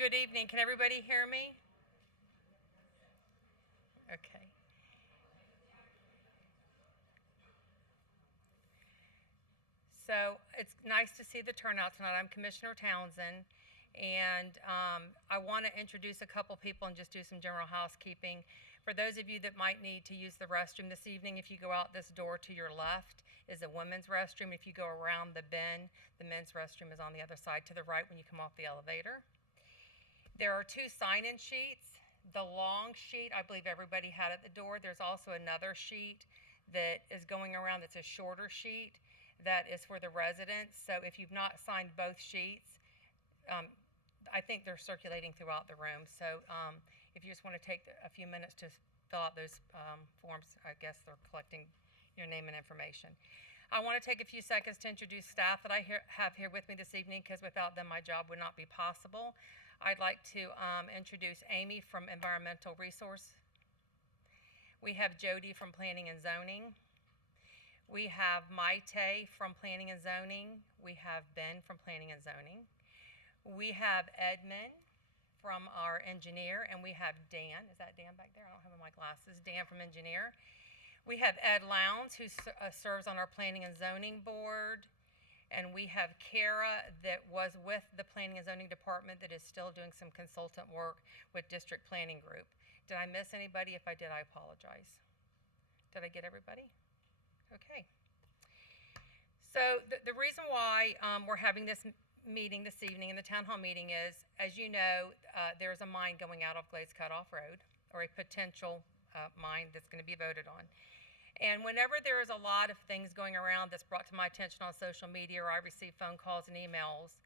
Good evening. Can everybody hear me? Okay. So it's nice to see the turnout tonight. I'm Commissioner Townsend, and I want to introduce a couple people and just do some general housekeeping. For those of you that might need to use the restroom this evening, if you go out this door to your left is a women's restroom. If you go around the bend, the men's restroom is on the other side to the right when you come off the elevator. There are two sign-in sheets. The long sheet, I believe everybody had at the door. There's also another sheet that is going around that's a shorter sheet that is for the residents. So if you've not signed both sheets, I think they're circulating throughout the room. So if you just want to take a few minutes to fill out those forms, I guess they're collecting your name and information. I want to take a few seconds to introduce staff that I have here with me this evening, because without them my job would not be possible. I'd like to introduce Amy from Environmental Resource. We have Jody from Planning and Zoning. We have Maite from Planning and Zoning. We have Ben from Planning and Zoning. We have Edmund from our engineer, and we have Dan. Is that Dan back there? I don't have my glasses. Dan from engineer. We have Ed Lowndes, who serves on our Planning and Zoning board. And we have Kara that was with the Planning and Zoning Department that is still doing some consultant work with District Planning Group. Did I miss anybody? If I did, I apologize. Did I get everybody? Okay. So the reason why we're having this meeting this evening in the town hall meeting is, as you know, there's a mine going out of Glades Cutoff Road, or a potential mine that's going to be voted on. And whenever there is a lot of things going around that's brought to my attention on social media, or I receive phone calls and emails,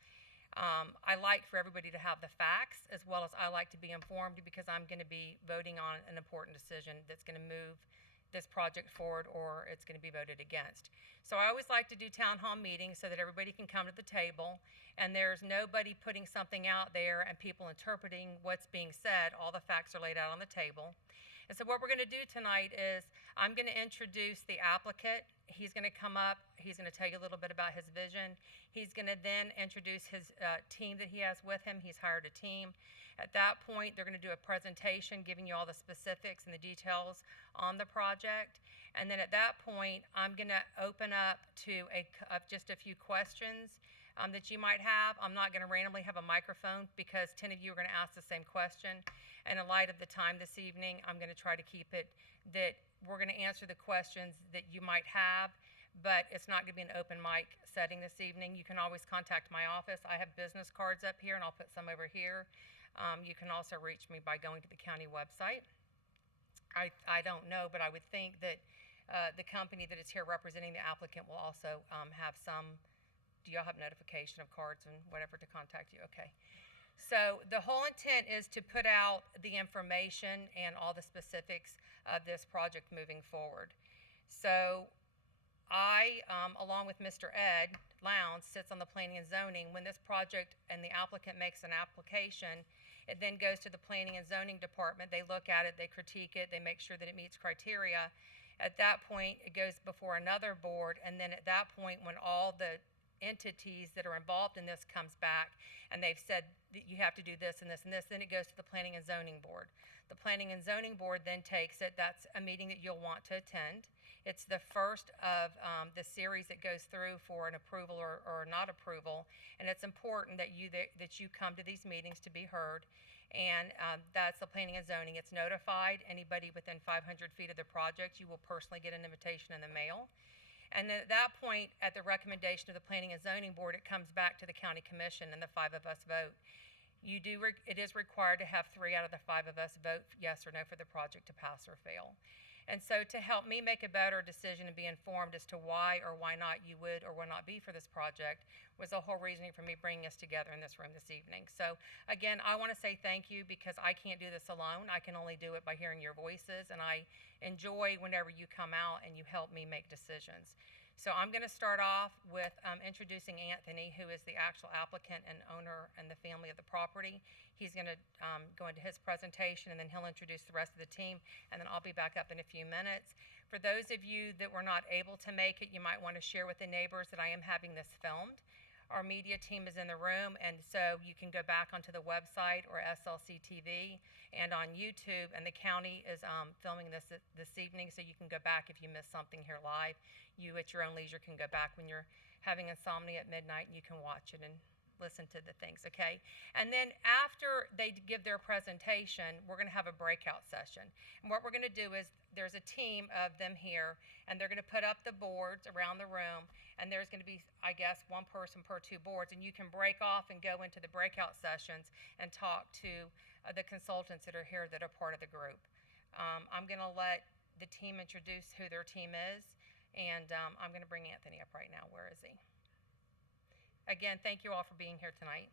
I like for everybody to have the facts, as well as I like to be informed, because I'm going to be voting on an important decision that's going to move this project forward, or it's going to be voted against. So I always like to do town hall meetings so that everybody can come to the table and there's nobody putting something out there and people interpreting what's being said. All the facts are laid out on the table. And so what we're going to do tonight is I'm going to introduce the applicant. He's going to come up. He's going to tell you a little bit about his vision. He's going to then introduce his team that he has with him. He's hired a team. At that point, they're going to do a presentation giving you all the specifics and the details on the project. And then at that point, I'm going to open up to just a few questions that you might have. I'm not going to randomly have a microphone, because 10 of you are going to ask the same question. And in light of the time this evening, I'm going to try to keep it that we're going to answer the questions that you might have, but it's not going to be an open mic setting this evening. You can always contact my office. I have business cards up here, and I'll put some over here. You can also reach me by going to the county website. I don't know, but I would think that the company that is here representing the applicant will also have some. Do y'all have notification of cards and whatever to contact you? Okay. So the whole intent is to put out the information and all the specifics of this project moving forward. So I, along with Mr. Ed Lowndes, sits on the Planning and Zoning. When this project and the applicant makes an application, it then goes to the Planning and Zoning Department. They look at it, they critique it, they make sure that it meets criteria. At that point, it goes before another board, and then at that point, when all the entities that are involved in this comes back and they've said that you have to do this and this and this, then it goes to the Planning and Zoning Board. The Planning and Zoning Board then takes it. That's a meeting that you'll want to attend. It's the first of the series that goes through for an approval or not approval, and it's important that you come to these meetings to be heard. And that's the Planning and Zoning. It's notified. Anybody within 500 feet of the project, you will personally get an invitation in the mail. And then at that point, at the recommendation of the Planning and Zoning Board, it comes back to the County Commission, and the 5 of us vote. It is required to have 3 out of the 5 of us vote yes or no for the project to pass or fail. And so to help me make a better decision and be informed as to why or why not you would or would not be for this project was the whole reasoning for me bringing us together in this room this evening. So again, I want to say thank you, because I can't do this alone. I can only do it by hearing your voices, and I enjoy whenever you come out and you help me make decisions. So I'm going to start off with introducing Anthony, who is the actual applicant and owner and the family of the property. He's going to go into his presentation, and then he'll introduce the rest of the team, and then I'll be back up in a few minutes. For those of you that were not able to make it, you might want to share with the neighbors that I am having this filmed. Our media team is in the room, and so you can go back onto the website or SLC TV and on YouTube. And the county is filming this evening, so you can go back if you missed something here live. You, at your own leisure, can go back when you're having insomnia at midnight, and you can watch it and listen to the things, okay? And then after they give their presentation, we're going to have a breakout session. And what we're going to do is there's a team of them here, and they're going to put up the boards around the room, and there's going to be, I guess, one person per two boards, and you can break off and go into the breakout sessions and talk to the consultants that are here that are part of the group. I'm going to let the team introduce who their team is, and I'm going to bring Anthony up right now. Where is he? Again, thank you all for being here tonight.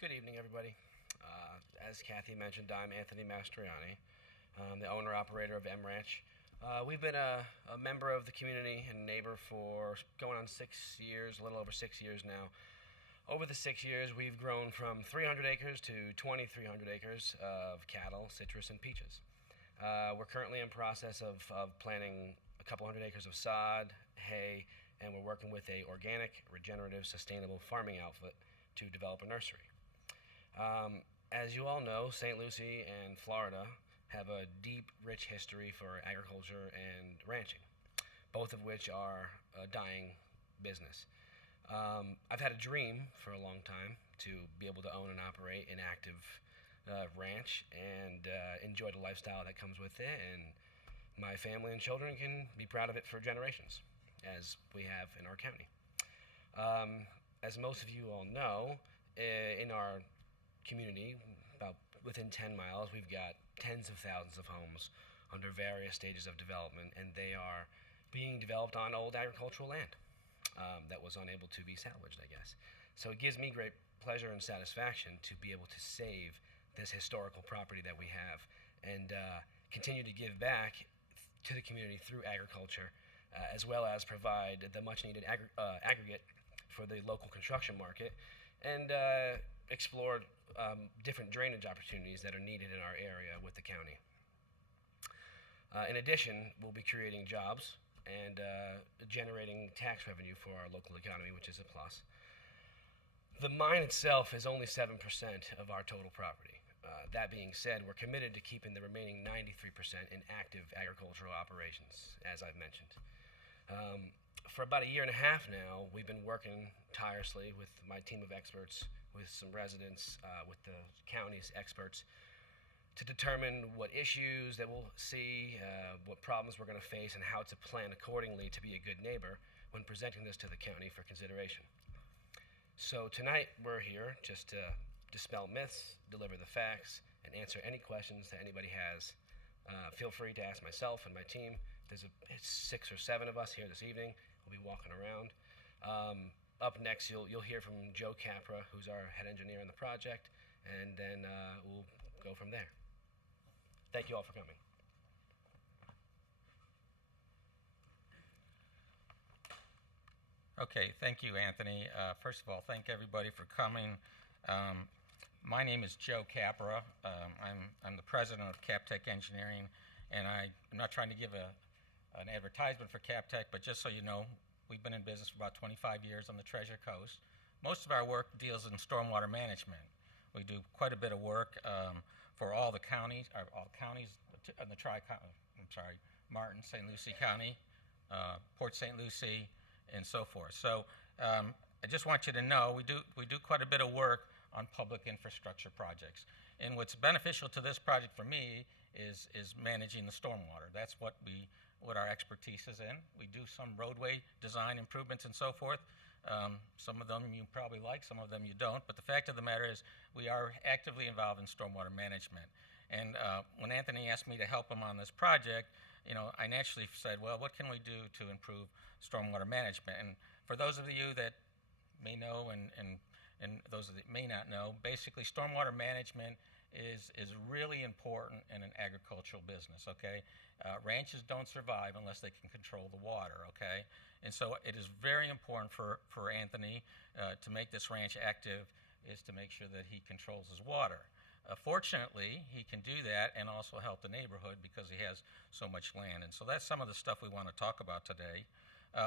Good evening, everybody. As Kathy mentioned, I'm Anthony Mastriani. I'm the owner-operator of M Ranch. We've been a member of the community and neighbor for going on 6 years, a little over 6 years now. Over the 6 years, we've grown from 300 acres to 2,300 acres of cattle, citrus, and peaches. We're currently in process of planting a couple hundred acres of sod, hay, and we're working with a organic, regenerative, sustainable farming outfit to develop a nursery. As you all know, St. Lucie and Florida have a deep, rich history for agriculture and ranching, both of which are a dying business. I've had a dream for a long time to be able to own and operate an active ranch and enjoy the lifestyle that comes with it, and my family and children can be proud of it for generations, as we have in our county. As most of you all know, in our community, about within 10 miles, we've got tens of thousands of homes under various stages of development, and they are being developed on old agricultural land that was unable to be salvaged, I guess. So it gives me great pleasure and satisfaction to be able to save this historical property that we have and continue to give back to the community through agriculture, as well as provide the much-needed aggregate for the local construction market, and explore different drainage opportunities that are needed in our area with the county. In addition, we'll be creating jobs and generating tax revenue for our local economy, which is a plus. The mine itself is only 7% of our total property. That being said, we're committed to keeping the remaining 93% in active agricultural operations, as I've mentioned. For about a year and a half now, we've been working tirelessly with my team of experts, with some residents, with the county's experts, to determine what issues that we'll see, what problems we're going to face, and how to plan accordingly to be a good neighbor when presenting this to the county for consideration. So tonight we're here just to dispel myths, deliver the facts, and answer any questions that anybody has. Feel free to ask myself and my team. There's 6 or 7 of us here this evening. We'll be walking around. Up next, you'll hear from Joe Capra, who's our head engineer on the project, and then we'll go from there. Thank you all for coming. Okay, thank you, Anthony. First of all, thank everybody for coming. My name is Joe Capra. I'm the president of CapTech Engineering, and I'm not trying to give an advertisement for CapTech, but just so you know, we've been in business for about 25 years on the Treasure Coast. Most of our work deals in stormwater management. We do quite a bit of work for all the counties, in the Martin, St. Lucie County, Port St. Lucie, and so forth. So I just want you to know we do quite a bit of work on public infrastructure projects. And what's beneficial to this project for me is managing the stormwater. That's what our expertise is in. We do some roadway design improvements and so forth. Some of them you probably like, some of them you don't. But the fact of the matter is we are actively involved in stormwater management. And when Anthony asked me to help him on this project, I naturally said, well, what can we do to improve stormwater management? And for those of you that may know and those that may not know, basically stormwater management is really important in an agricultural business, okay? Ranches don't survive unless they can control the water, okay? And so it is very important for Anthony to make this ranch active is to make sure that he controls his water. Fortunately, he can do that and also help the neighborhood because he has so much land. And so that's some of the stuff we want to talk about today.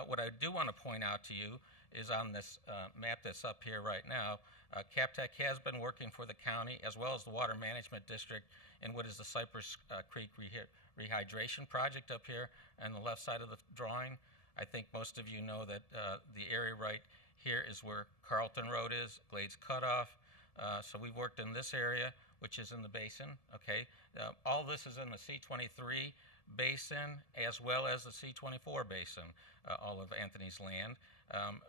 What I do want to point out to you is on this map that's up here right now, CapTech has been working for the county as well as the Water Management District in what is the Cypress Creek Rehydration Project up here on the left side of the drawing. I think most of you know that the area right here is where Carlton Road is, Glades Cutoff. So we've worked in this area, which is in the basin, okay? All this is in the C23 basin as well as the C24 basin, all of Anthony's land.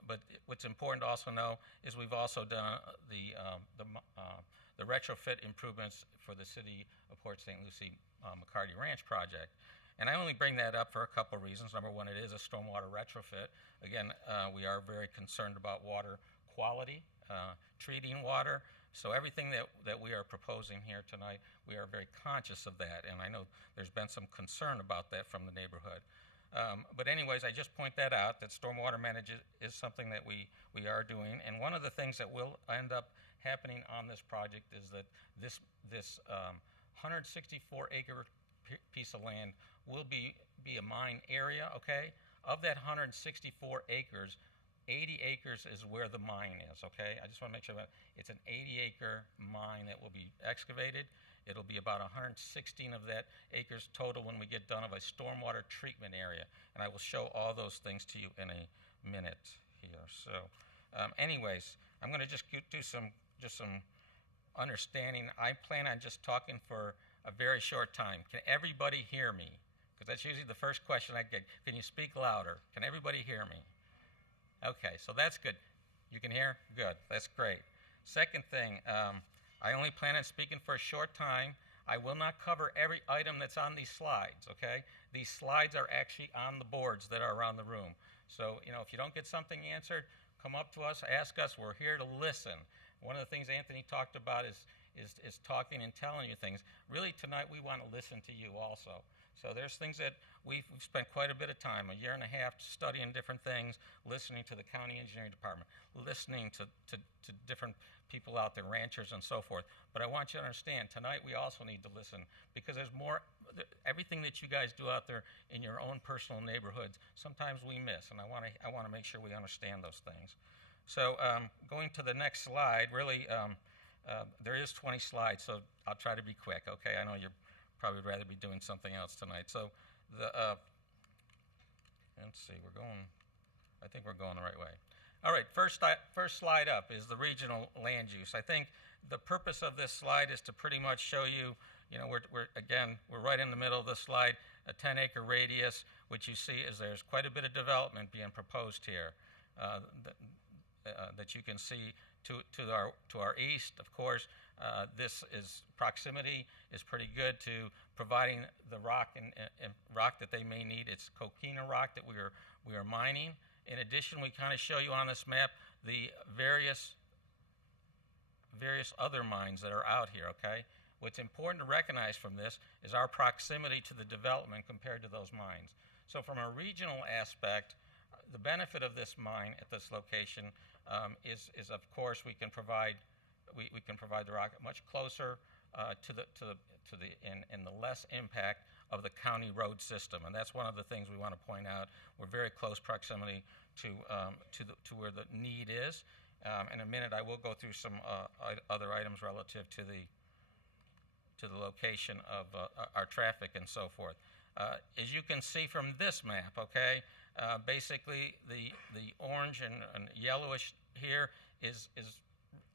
But what's important to also know is we've also done the retrofit improvements for the city of Port St. Lucie McCarty Ranch project. And I only bring that up for a couple reasons. Number one, it is a stormwater retrofit. Again, we are very concerned about water quality, treating water. So everything that we are proposing here tonight, we are very conscious of that. And I know there's been some concern about that from the neighborhood. But anyways, I just point that out, that stormwater management is something that we are doing. And one of the things that will end up happening on this project is that this 164-acre piece of land will be a mine area, okay? Of that 164 acres, 80 acres is where the mine is, okay? I just want to make sure that it's an 80-acre mine that will be excavated. It'll be about 116 of that acres total when we get done of a stormwater treatment area. And I will show all those things to you in a minute here. So anyways, I'm going to just do some understanding. I plan on just talking for a very short time. Can everybody hear me? Because that's usually the first question I get. Can you speak louder? Can everybody hear me? Okay, so that's good. You can hear? Good, that's great. Second thing, I only plan on speaking for a short time. I will not cover every item that's on these slides, okay? These slides are actually on the boards that are around the room. So, you know, if you don't get something answered, come up to us, ask us. We're here to listen. One of the things Anthony talked about is talking and telling you things. Really, tonight we want to listen to you also. So there's things that we've spent quite a bit of time, a year and a half, studying different things, listening to the county engineering department, listening to different people out there, ranchers and so forth. But I want you to understand, tonight we also need to listen because there's more, everything that you guys do out there in your own personal neighborhoods, sometimes we miss, and I want to make sure we understand those things. So going to the next slide, really, there is 20 slides, so I'll try to be quick, okay? I know you're probably rather be doing something else tonight. So let's see, I think we're going the right way. All right, first slide up is the regional land use. I think the purpose of this slide is to pretty much show you, you know, we're right in the middle of the slide, a 10-acre radius, which you see is there's quite a bit of development being proposed here that you can see to our east. Of course, this is proximity is pretty good to providing the rock and rock that they may need. It's coquina rock that we are mining. In addition, we kind of show you on this map the various other mines that are out here, okay? What's important to recognize from this is our proximity to the development compared to those mines. So from a regional aspect, the benefit of this mine at this location is of course we can provide the rock much closer to the less impact of the county road system, and that's one of the things we want to point out. We're very close proximity to where the need is. In a minute, I will go through some other items relative to the location of our traffic and so forth. As you can see from this map, okay, basically the orange and yellowish here is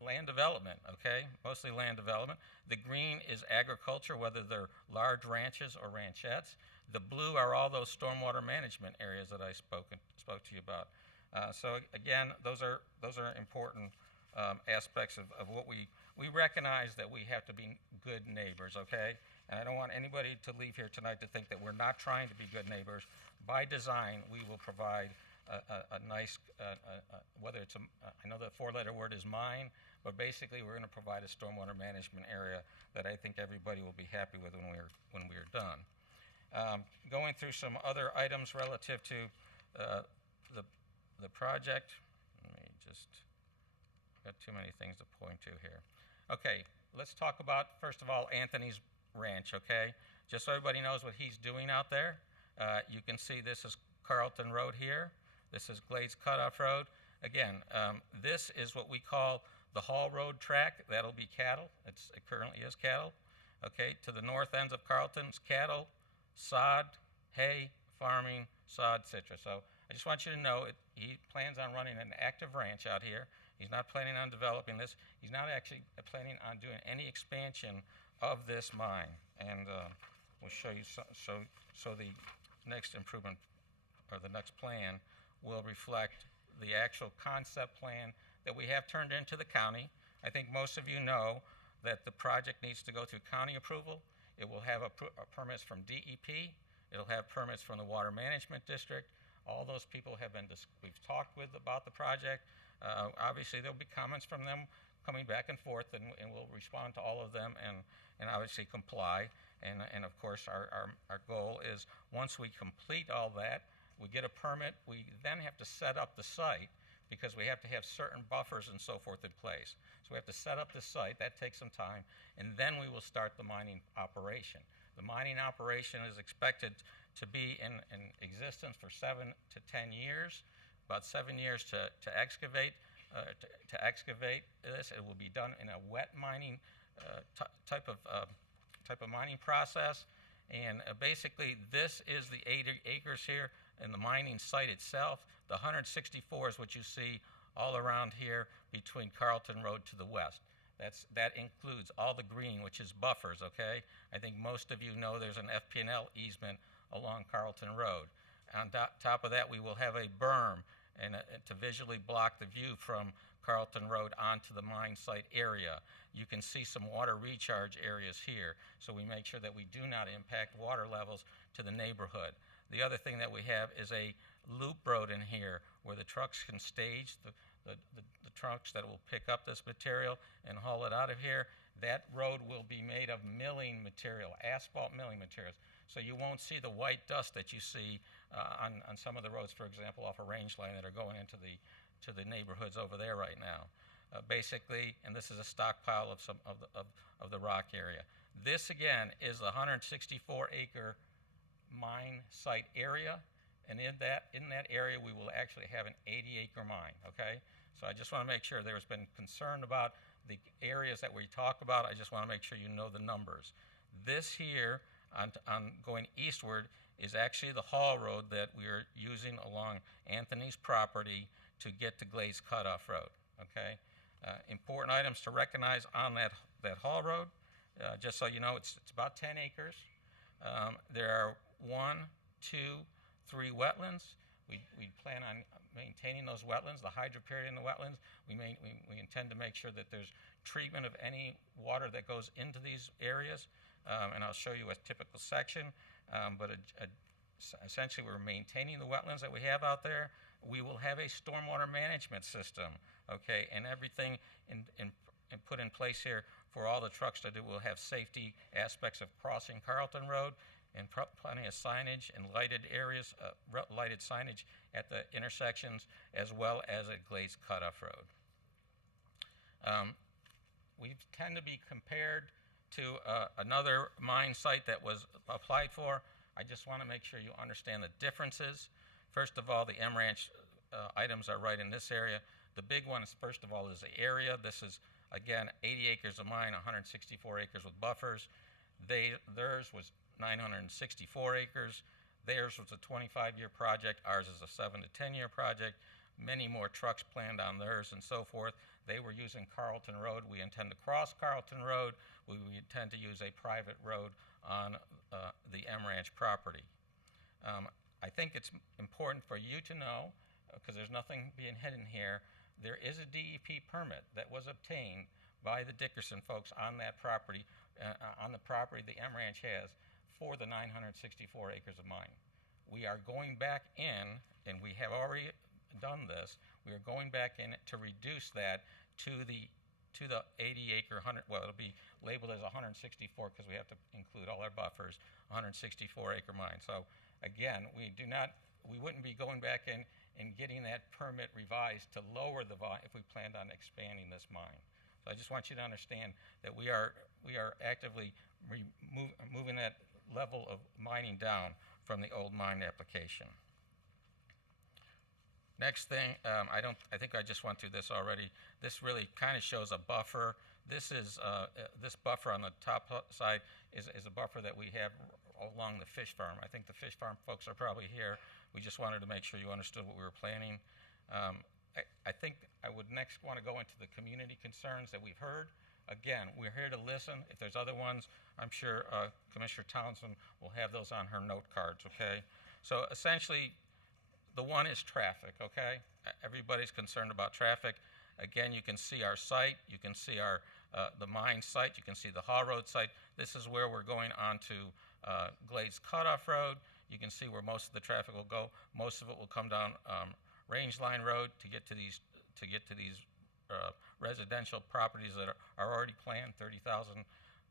land development, okay, mostly land development. The green is agriculture, whether they're large ranches or ranchettes. The blue are all those stormwater management areas that I spoke to you about. So again, those are important aspects of what we recognize that we have to be good neighbors, okay? And I don't want anybody to leave here tonight to think that we're not trying to be good neighbors. By design, we will provide a nice, whether it's I know the four-letter word is mine, but basically we're going to provide a stormwater management area that I think everybody will be happy with when we're done. Going through some other items relative to the project. Let me just, got too many things to point to here. Okay, let's talk about, first of all, Anthony's Ranch, okay? Just so everybody knows what he's doing out there. You can see this is Carlton Road here. This is Glades Cutoff Road. Again, this is what we call the Hall Road track. That'll be cattle. It currently is cattle. Okay, to the north ends of Carlton's cattle, sod, hay, farming, sod, citrus. So I just want you to know he plans on running an active ranch out here. He's not planning on developing this. He's not actually planning on doing any expansion of this mine. And we'll show you so the next improvement or the next plan will reflect the actual concept plan that we have turned into the county. I think most of you know that the project needs to go through county approval. It will have permits from DEP. It'll have permits from the Water Management District. All those people have been, we've talked with about the project. Obviously, there'll be comments from them coming back and forth, and we'll respond to all of them and obviously comply. And of course, our goal is once we complete all that, we get a permit, we then have to set up the site because we have to have certain buffers and so forth in place. So we have to set up the site, that takes some time, and then we will start the mining operation. The mining operation is expected to be in existence for 7 to 10 years, about 7 years to excavate this. It will be done in a wet mining type of mining process. And basically, this is the 80 acres here in the mining site itself. The 164 is what you see all around here between Carlton Road to the west. That includes all the green, which is buffers, okay? I think most of you know there's an FP&L easement along Carlton Road. On top of that, we will have a berm to visually block the view from Carlton Road onto the mine site area. You can see some water recharge areas here, so we make sure that we do not impact water levels to the neighborhood. The other thing that we have is a loop road in here where the trucks can stage the trucks that will pick up this material and haul it out of here. That road will be made of milling material, asphalt milling materials. So you won't see the white dust that you see on some of the roads, for example, off a range line that are going into the neighborhoods over there right now. Basically, and this is a stockpile of some of the rock area. This again is a 164-acre mine site area, and in that area we will actually have an 80-acre mine. Okay, so I just want to make sure there's been concern about the areas that we talk about. I just want to make sure you know the numbers. This here on going eastward is actually the haul road that we are using along Anthony's property to get to Glades Cutoff Road. Okay, important items to recognize on that haul road. Just so you know, it's about 10 acres. There are 1, 2, 3 wetlands. We plan on maintaining those wetlands, the hydro period in the wetlands. We intend to make sure that there's treatment of any water that goes into these areas, and I'll show you a typical section. But essentially, we're maintaining the wetlands that we have out there. We will have a stormwater management system, okay, and everything put in place here for all the trucks to do. We'll have safety aspects of crossing Carlton Road and plenty of signage and lighted areas, lighted signage at the intersections, as well as at Glades Cutoff Road. We tend to be compared to another mine site that was applied for. I just want to make sure you understand the differences. First of all, the M-Ranch items are right in this area. The big one is, first of all, is the area. This is, again, 80 acres of mine, 164 acres with buffers. Theirs was 964 acres. Theirs was a 25-year project. Ours is a 7 to 10-year project. Many more trucks planned on theirs and so forth. They were using Carlton Road. We intend to cross Carlton Road. We intend to use a private road on the M-Ranch property. I think it's important for you to know, because there's nothing being hidden here, there is a DEP permit that was obtained by the Dickerson folks on that property, on the property the M-Ranch has, for the 964 acres of mine. We are going back in, and we have already done this, we are going back in to reduce that to the 80-acre, well, it'll be labeled as 164 because we have to include all our buffers, 164-acre mine. So again, we wouldn't be going back in and getting that permit revised to lower the volume if we planned on expanding this mine. So I just want you to understand that we are actively moving that level of mining down from the old mine application. Next thing, I think I just went through this already. This really kind of shows a buffer. This is this buffer on the top side is a buffer that we have along the fish farm. I think the fish farm folks are probably here. We just wanted to make sure you understood what we were planning. I think I would next want to go into the community concerns that we've heard. Again, we're here to listen. If there's other ones, I'm sure Commissioner Townsend will have those on her note cards, okay? So essentially, the one is traffic, okay? Everybody's concerned about traffic. Again, you can see our site. You can see our the mine site. You can see the Haul Road site. This is where we're going on to Glades Cutoff Road. You can see where most of the traffic will go. Most of it will come down Range Line Road to get to these residential properties that are already planned, 30,000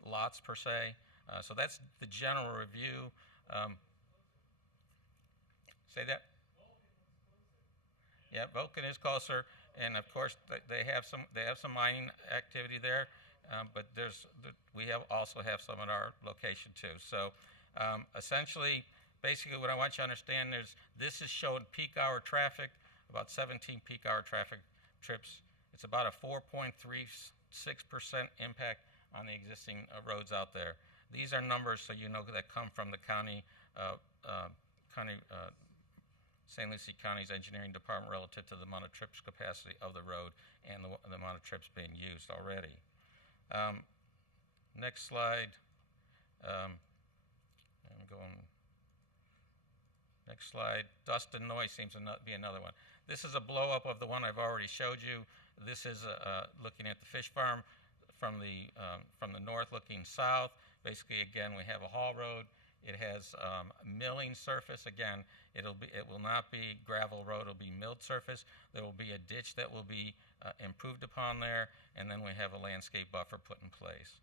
lots per se. So that's the general review. Say that? Yeah, Vulcan is closer, and of course they have some mining activity there, but we also have some at our location too. So essentially, basically, what I want you to understand is this is showing peak hour traffic, about 17 peak hour traffic trips. It's about a 4.36% impact on the existing roads out there. These are numbers, so you know, that come from the county, St. Lucie County's engineering department relative to the amount of trips capacity of the road and the amount of trips being used already. Next slide. I'm going. Next slide. Dust and noise seems to be another one. This is a blow up of the one I've already showed you. This is looking at the fish farm from the north looking south. Basically, again, we have a haul road. It has milling surface. Again, it will not be gravel road. It'll be milled surface. There will be a ditch that will be improved upon there, and then we have a landscape buffer put in place.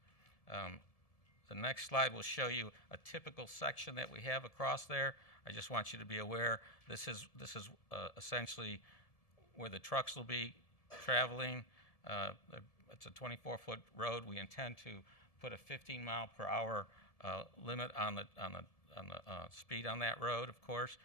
The next slide will show you a typical section that we have across there. I just want you to be aware. This is essentially where the trucks will be traveling. It's a 24-foot road. We intend to put a 15-mile-per-hour limit on the speed on that road, of course.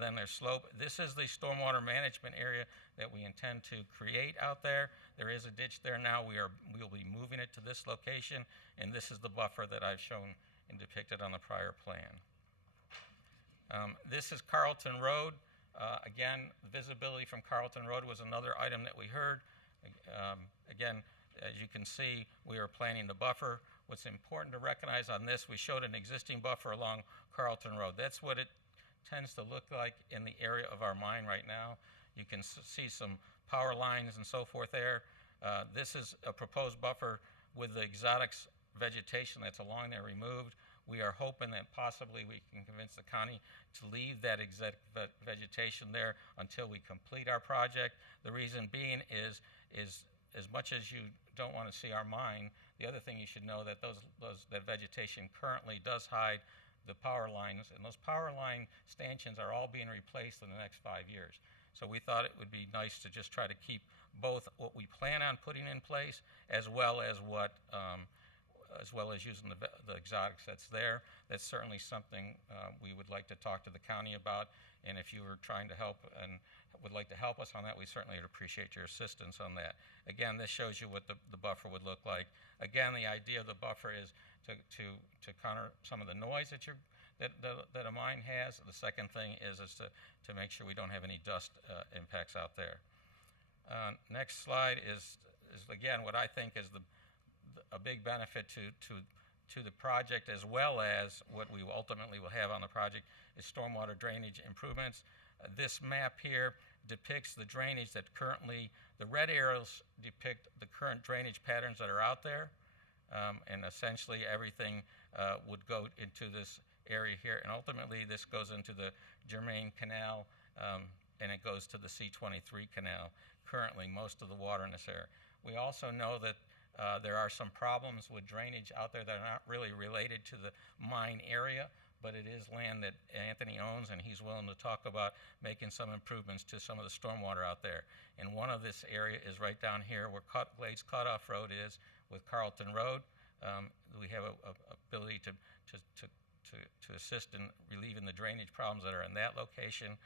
Then there's slope. This is the stormwater management area that we intend to create out there. There is a ditch there now. We'll be moving it to this location, and this is the buffer that I've shown and depicted on the prior plan. This is Carlton Road. Again, visibility from Carlton Road was another item that we heard. Again, as you can see, we are planning the buffer. What's important to recognize on this, we showed an existing buffer along Carlton Road. That's what it tends to look like in the area of our mine right now. You can see some power lines and so forth there. This is a proposed buffer with the exotics vegetation that's along there removed. We are hoping that possibly we can convince the county to leave that exotic vegetation there until we complete our project. The reason being is as much as you don't want to see our mine, the other thing you should know that that vegetation currently does hide the power lines, and those power line stanchions are all being replaced in the next 5 years. So we thought it would be nice to just try to keep both what we plan on putting in place as well as using the exotics that's there. That's certainly something we would like to talk to the county about, and if you were trying to help and would like to help us on that, we certainly would appreciate your assistance on that. Again, this shows you what the buffer would look like. Again, the idea of the buffer is to counter some of the noise that a mine has. The second thing is to make sure we don't have any dust impacts out there. Next slide is again what I think is a big benefit to the project, as well as what we ultimately will have on the project is stormwater drainage improvements. This map here depicts the drainage that currently, the red arrows depict the current drainage patterns that are out there, and essentially everything would go into this area here, and ultimately this goes into the Germain Canal, and it goes to the C-23 canal. Currently, most of the water in this area. We also know that there are some problems with drainage out there that are not really related to the mine area, but it is land that Anthony owns, and he's willing to talk about making some improvements to some of the stormwater out there. And one of this area is right down here where Glades Cutoff Road is with Carlton Road. We have a ability to assist in relieving the drainage problems that are in that location.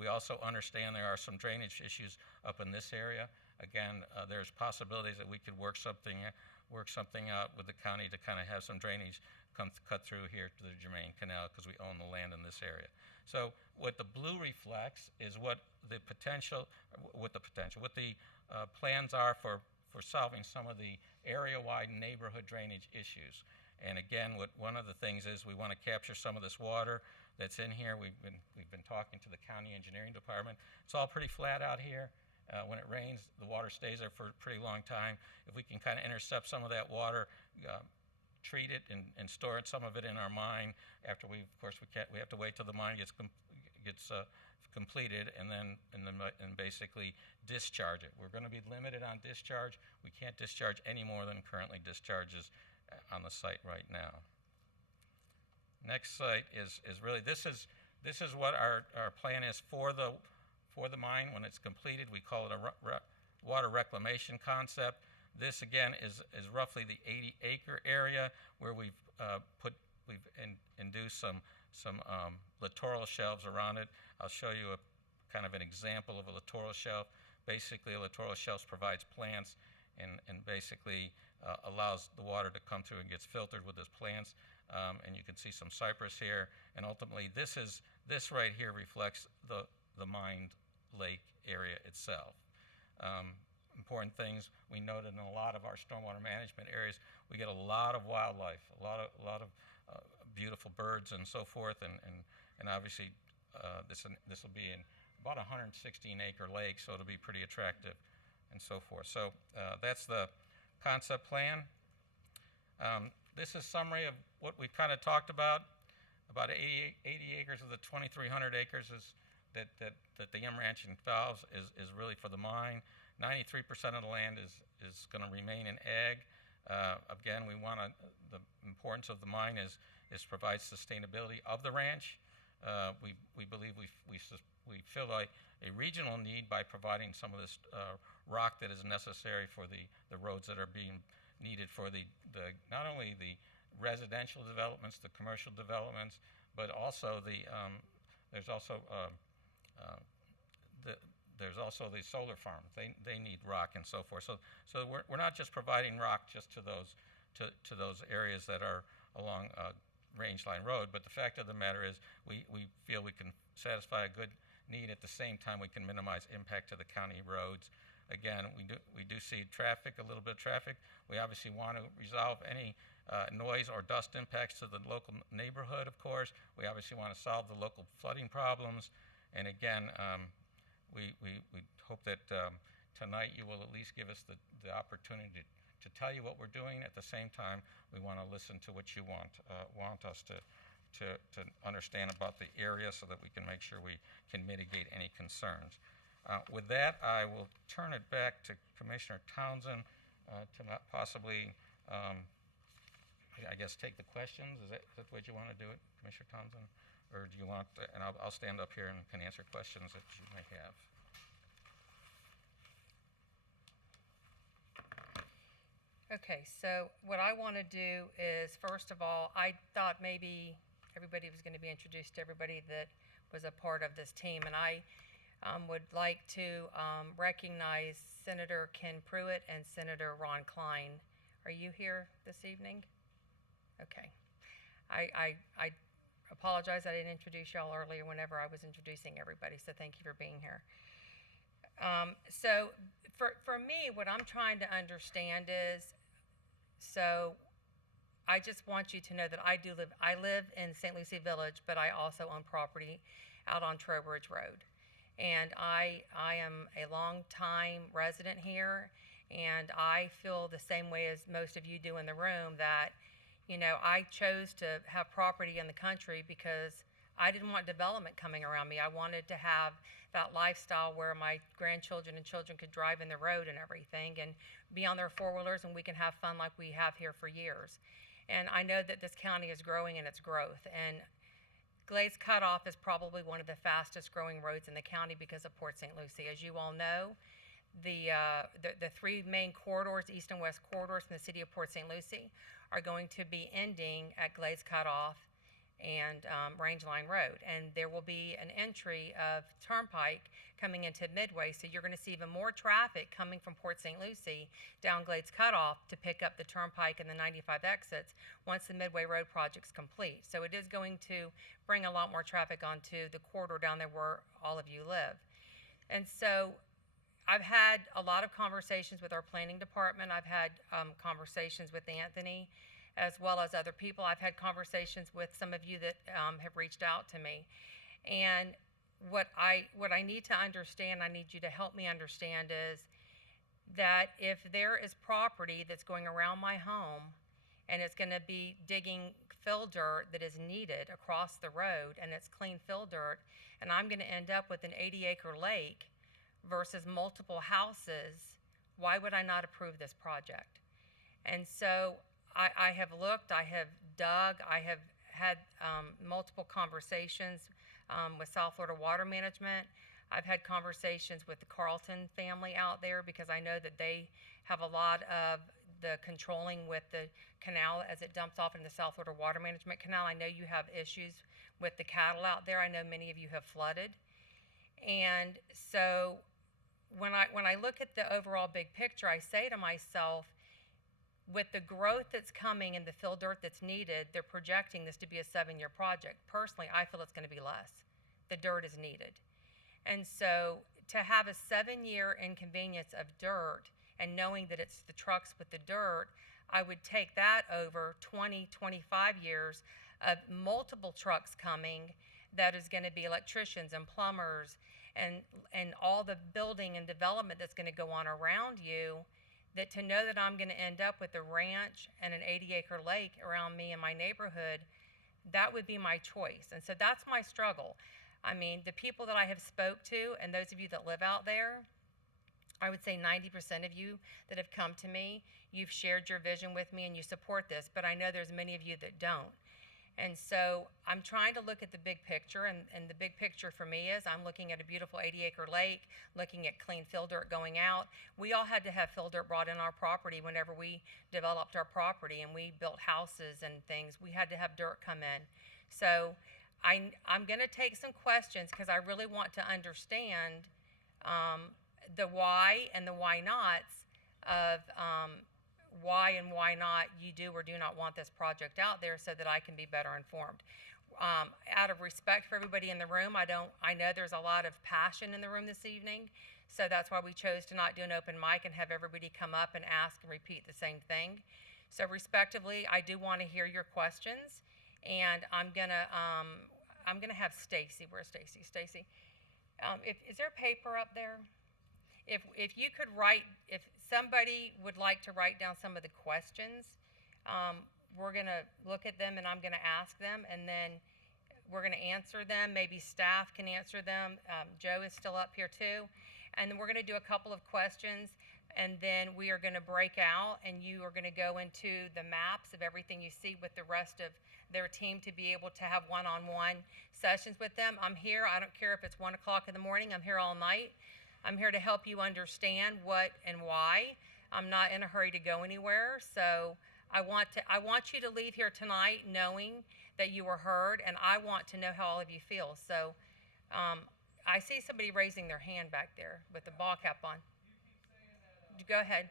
We also understand there are some drainage issues up in this area. Again, there's possibilities that we could work something out with the county to kind of have some drainage cut through here to the Germain Canal, because we own the land in this area. So what the blue reflects is what the plans are for solving some of the area-wide neighborhood drainage issues. And again, one of the things is we want to capture some of this water that's in here. We've been talking to the county engineering department. It's all pretty flat out here. When it rains, the water stays there for a pretty long time. If we can kind of intercept some of that water, treat it and store some of it in our mine, after we have to wait till the mine gets completed, and then basically discharge it. We're going to be limited on discharge. We can't discharge any more than currently discharges on the site right now. Next site is really, this is what our plan is for the mine when it's completed. We call it a water reclamation concept. This again is roughly the 80-acre area where we've induced some littoral shelves around it. I'll show you a kind of an example of a littoral shelf. Basically, a littoral shelf provides plants and basically allows the water to come through and gets filtered with those plants. And you can see some cypress here. And ultimately, this right here reflects the mined lake area itself. Important things we noted in a lot of our stormwater management areas, we get a lot of wildlife, a lot of beautiful birds and so forth, and obviously this will be in about a 116-acre lake, so it'll be pretty attractive and so forth. So that's the concept plan. This is a summary of what we've kind of talked about. About 80 acres of the 2,300 acres that the M Ranch involves is really for the mine. 93% of the land is going to remain in ag. Again, the importance of the mine is to provide sustainability of the ranch. We believe we fill a regional need by providing some of this rock that is necessary for the roads that are being needed for not only the residential developments, the commercial developments, but also there's also the solar farms. They need rock and so forth. So we're not just providing rock just to those areas that are along Rangeline Road, but the fact of the matter is we feel we can satisfy a good need. At the same time, we can minimize impact to the county roads. Again, we do see traffic, a little bit of traffic. We obviously want to resolve any noise or dust impacts to the local neighborhood, of course. We obviously want to solve the local flooding problems. And again, we hope that tonight you will at least give us the opportunity to tell you what we're doing. At the same time, we want to listen to what you want us to understand about the area so that we can make sure we can mitigate any concerns. With that, I will turn it back to Commissioner Townsend to possibly, I guess, take the questions. Is that the way you want to do it, Commissioner Townsend? Or do you want, and I'll stand up here and can answer questions that you may have. Okay, so what I want to do is, first of all, I thought maybe everybody was going to be introduced to everybody that was a part of this team, and I would like to recognize Senator Ken Pruitt and Senator Ron Klein. Are you here this evening? Okay. I apologize I didn't introduce y'all earlier whenever I was introducing everybody, so thank you for being here. So for me, what I'm trying to understand is, so I just want you to know that I live in St. Lucie Village, but I also own property out on Trowbridge Road. And I am a long-time resident here, and I feel the same way as most of you do in the room, that, you know, I chose to have property in the country because I didn't want development coming around me. I wanted to have that lifestyle where my grandchildren and children could drive in the road and everything and be on their four-wheelers, and we can have fun like we have here for years. And I know that this county is growing in its growth, and Glades Cutoff is probably one of the fastest growing roads in the county because of Port St. Lucie. As you all know, the three main corridors, east and west corridors from the city of Port St. Lucie, are going to be ending at Glades Cutoff and Rangeline Road. And there will be an entry of Turnpike coming into Midway, so you're going to see even more traffic coming from Port St. Lucie down Glades Cutoff to pick up the Turnpike and the 95 exits once the Midway Road project's complete. So it is going to bring a lot more traffic onto the corridor down there where all of you live. And so I've had a lot of conversations with our planning department. I've had conversations with Anthony as well as other people. I've had conversations with some of you that have reached out to me. And what I need to understand, I need you to help me understand, is that if there is property that's going around my home and it's going to be digging fill dirt that is needed across the road, and it's clean fill dirt, and I'm going to end up with an 80-acre lake versus multiple houses, why would I not approve this project? And so I have looked, I have dug, I have had multiple conversations with South Florida Water Management. I've had conversations with the Carlton family out there because I know that they have a lot of the controlling with the canal as it dumps off into the South Florida Water Management Canal. I know you have issues with the cattle out there. I know many of you have flooded. And so when I look at the overall big picture, I say to myself, with the growth that's coming and the fill dirt that's needed, they're projecting this to be a 7-year project. Personally, I feel it's going to be less. The dirt is needed. And so to have a 7-year inconvenience of dirt and knowing that it's the trucks with the dirt, I would take that over 20, 25 years of multiple trucks coming that is going to be electricians and plumbers and all the building and development that's going to go on around you, that to know that I'm going to end up with a ranch and an 80-acre lake around me in my neighborhood, that would be my choice. And so that's my struggle. I mean, the people that I have spoke to and those of you that live out there, I would say 90% of you that have come to me, you've shared your vision with me and you support this, but I know there's many of you that don't. And so I'm trying to look at the big picture, and the big picture for me is I'm looking at a beautiful 80-acre lake, looking at clean fill dirt going out. We all had to have fill dirt brought in our property whenever we developed our property and we built houses and things. We had to have dirt come in. So I'm going to take some questions because I really want to understand the why and the why nots of why and why not you do or do not want this project out there, so that I can be better informed. Out of respect for everybody in the room, I know there's a lot of passion in the room this evening, so that's why we chose to not do an open mic and have everybody come up and ask and repeat the same thing. So respectively, I do want to hear your questions, and I'm gonna have Stacy. Where's Stacy? Stacy, is there paper up there? If you could write, if somebody would like to write down some of the questions, we're going to look at them and I'm going to ask them, and then we're going to answer them. Maybe staff can answer them. Joe is still up here too. And then we're going to do a couple of questions, and then we are going to break out and you are going to go into the maps of everything you see with the rest of their team to be able to have one-on-one sessions with them. I'm here. I don't care if it's 1 o'clock in the morning. I'm here all night. I'm here to help you understand what and why. I'm not in a hurry to go anywhere. So I want you to leave here tonight knowing that you were heard, and I want to know how all of you feel. So I see somebody raising their hand back there with the ball cap on. Go ahead.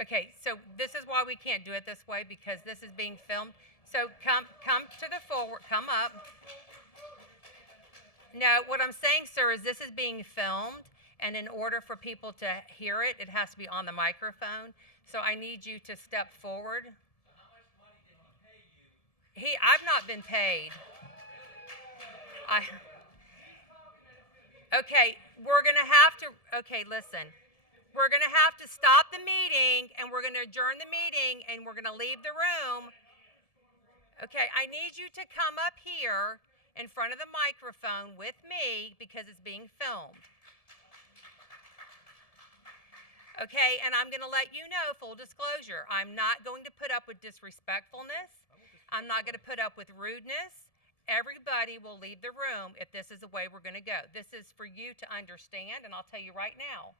Okay, so this is why we can't do it this way, because this is being filmed. So come to the forward, come up. No, what I'm saying, sir, is this is being filmed, and in order for people to hear it, it has to be on the microphone. So I need you to step forward. So how much money did he pay you? I've not been paid. Okay, we're gonna have to, okay, listen. We're going to have to stop the meeting, and we're going to adjourn the meeting, and we're going to leave the room. Okay, I need you to come up here in front of the microphone with me because it's being filmed. Okay, and I'm going to let you know, full disclosure, I'm not going to put up with disrespectfulness. I'm not going to put up with rudeness. Everybody will leave the room if this is the way we're going to go. This is for you to understand, and I'll tell you right now,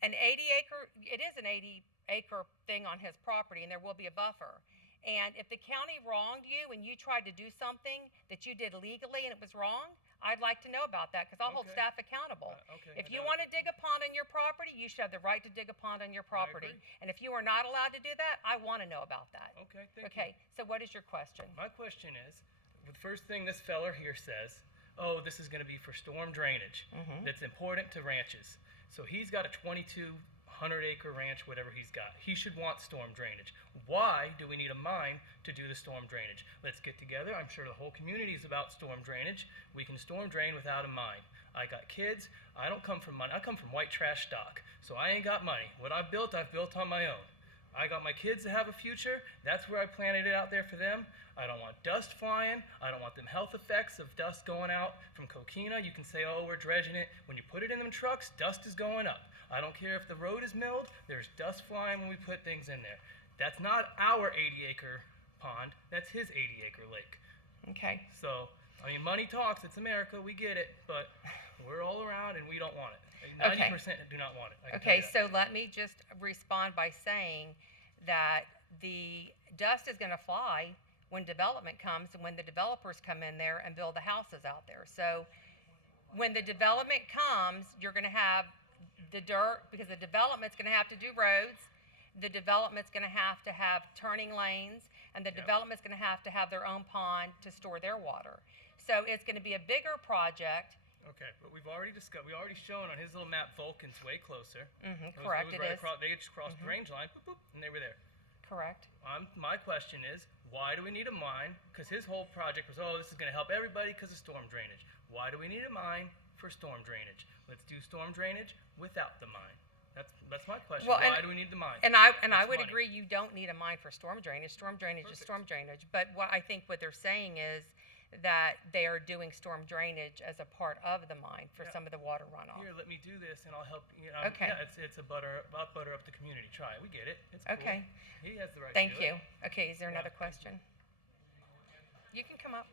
it is an 80-acre thing on his property, and there will be a buffer. And if the county wronged you and you tried to do something that you did legally and it was wrong, I'd like to know about that because I'll hold Okay. staff accountable. Okay, If I you got want it. to dig a pond on your property, you should have the right to dig a pond on your property. agree. And if you are not allowed to do that, I want to know about that. Okay, thank you. Okay, so what is your question? My question is, the first thing this feller here says, oh, this is going to be for storm drainage. That's important to ranches. So he's got a 2,200-acre ranch, whatever he's got. He should want storm drainage. Why do we need a mine to do the storm drainage? Let's get together. I'm sure the whole community is about storm drainage. We can storm drain without a mine. I got kids. I don't come from money. I come from white trash stock. So I ain't got money. What I've built on my own. I got my kids to have a future. That's where I planted it out there for them. I don't want dust flying. I don't want them health effects of dust going out from coquina. You can say, oh, we're dredging it. When you put it in them trucks, dust is going up. I don't care if the road is milled. There's dust flying when we put things in there. That's not our 80-acre pond. That's his 80-acre lake. Okay. So, I mean, money talks. It's America. We get it. But we're all around, and we don't want it. Okay. 90% do not want it. I can Okay, tell you that. so let me just respond by saying that the dust is going to fly when development comes and when the developers come in there and build the houses out there. So when the development comes, you're going to have the dirt because the development's going to have to do roads. The development's going to have turning lanes, and the development's going to have their own pond to store their water. So it's going to be a bigger project. Okay, but we've already discussed. We already shown on his little map Vulcan's way closer. Correct, it is. They just crossed the range line, boop, boop, and they were there. Correct. My question is, why do we need a mine? Because his whole project was, oh, this is going to help everybody because of storm drainage. Why do we need a mine for storm drainage? Let's do storm drainage without the mine. That's my question. Well, Why do we need the mine? And I It's would money. agree you don't need a mine for storm drainage. Storm drainage is Perfect. storm drainage. But what I think what they're saying is that they are doing storm drainage as a part of the mine for Yeah. some of the water runoff. Here, let me do this, and I'll help. You know, Okay. Yeah, it's a butter up the community. Try it. We get it. It's cool. Okay. He has the right. Thank to do you. It. Okay, is there another Yeah. question? You can come up.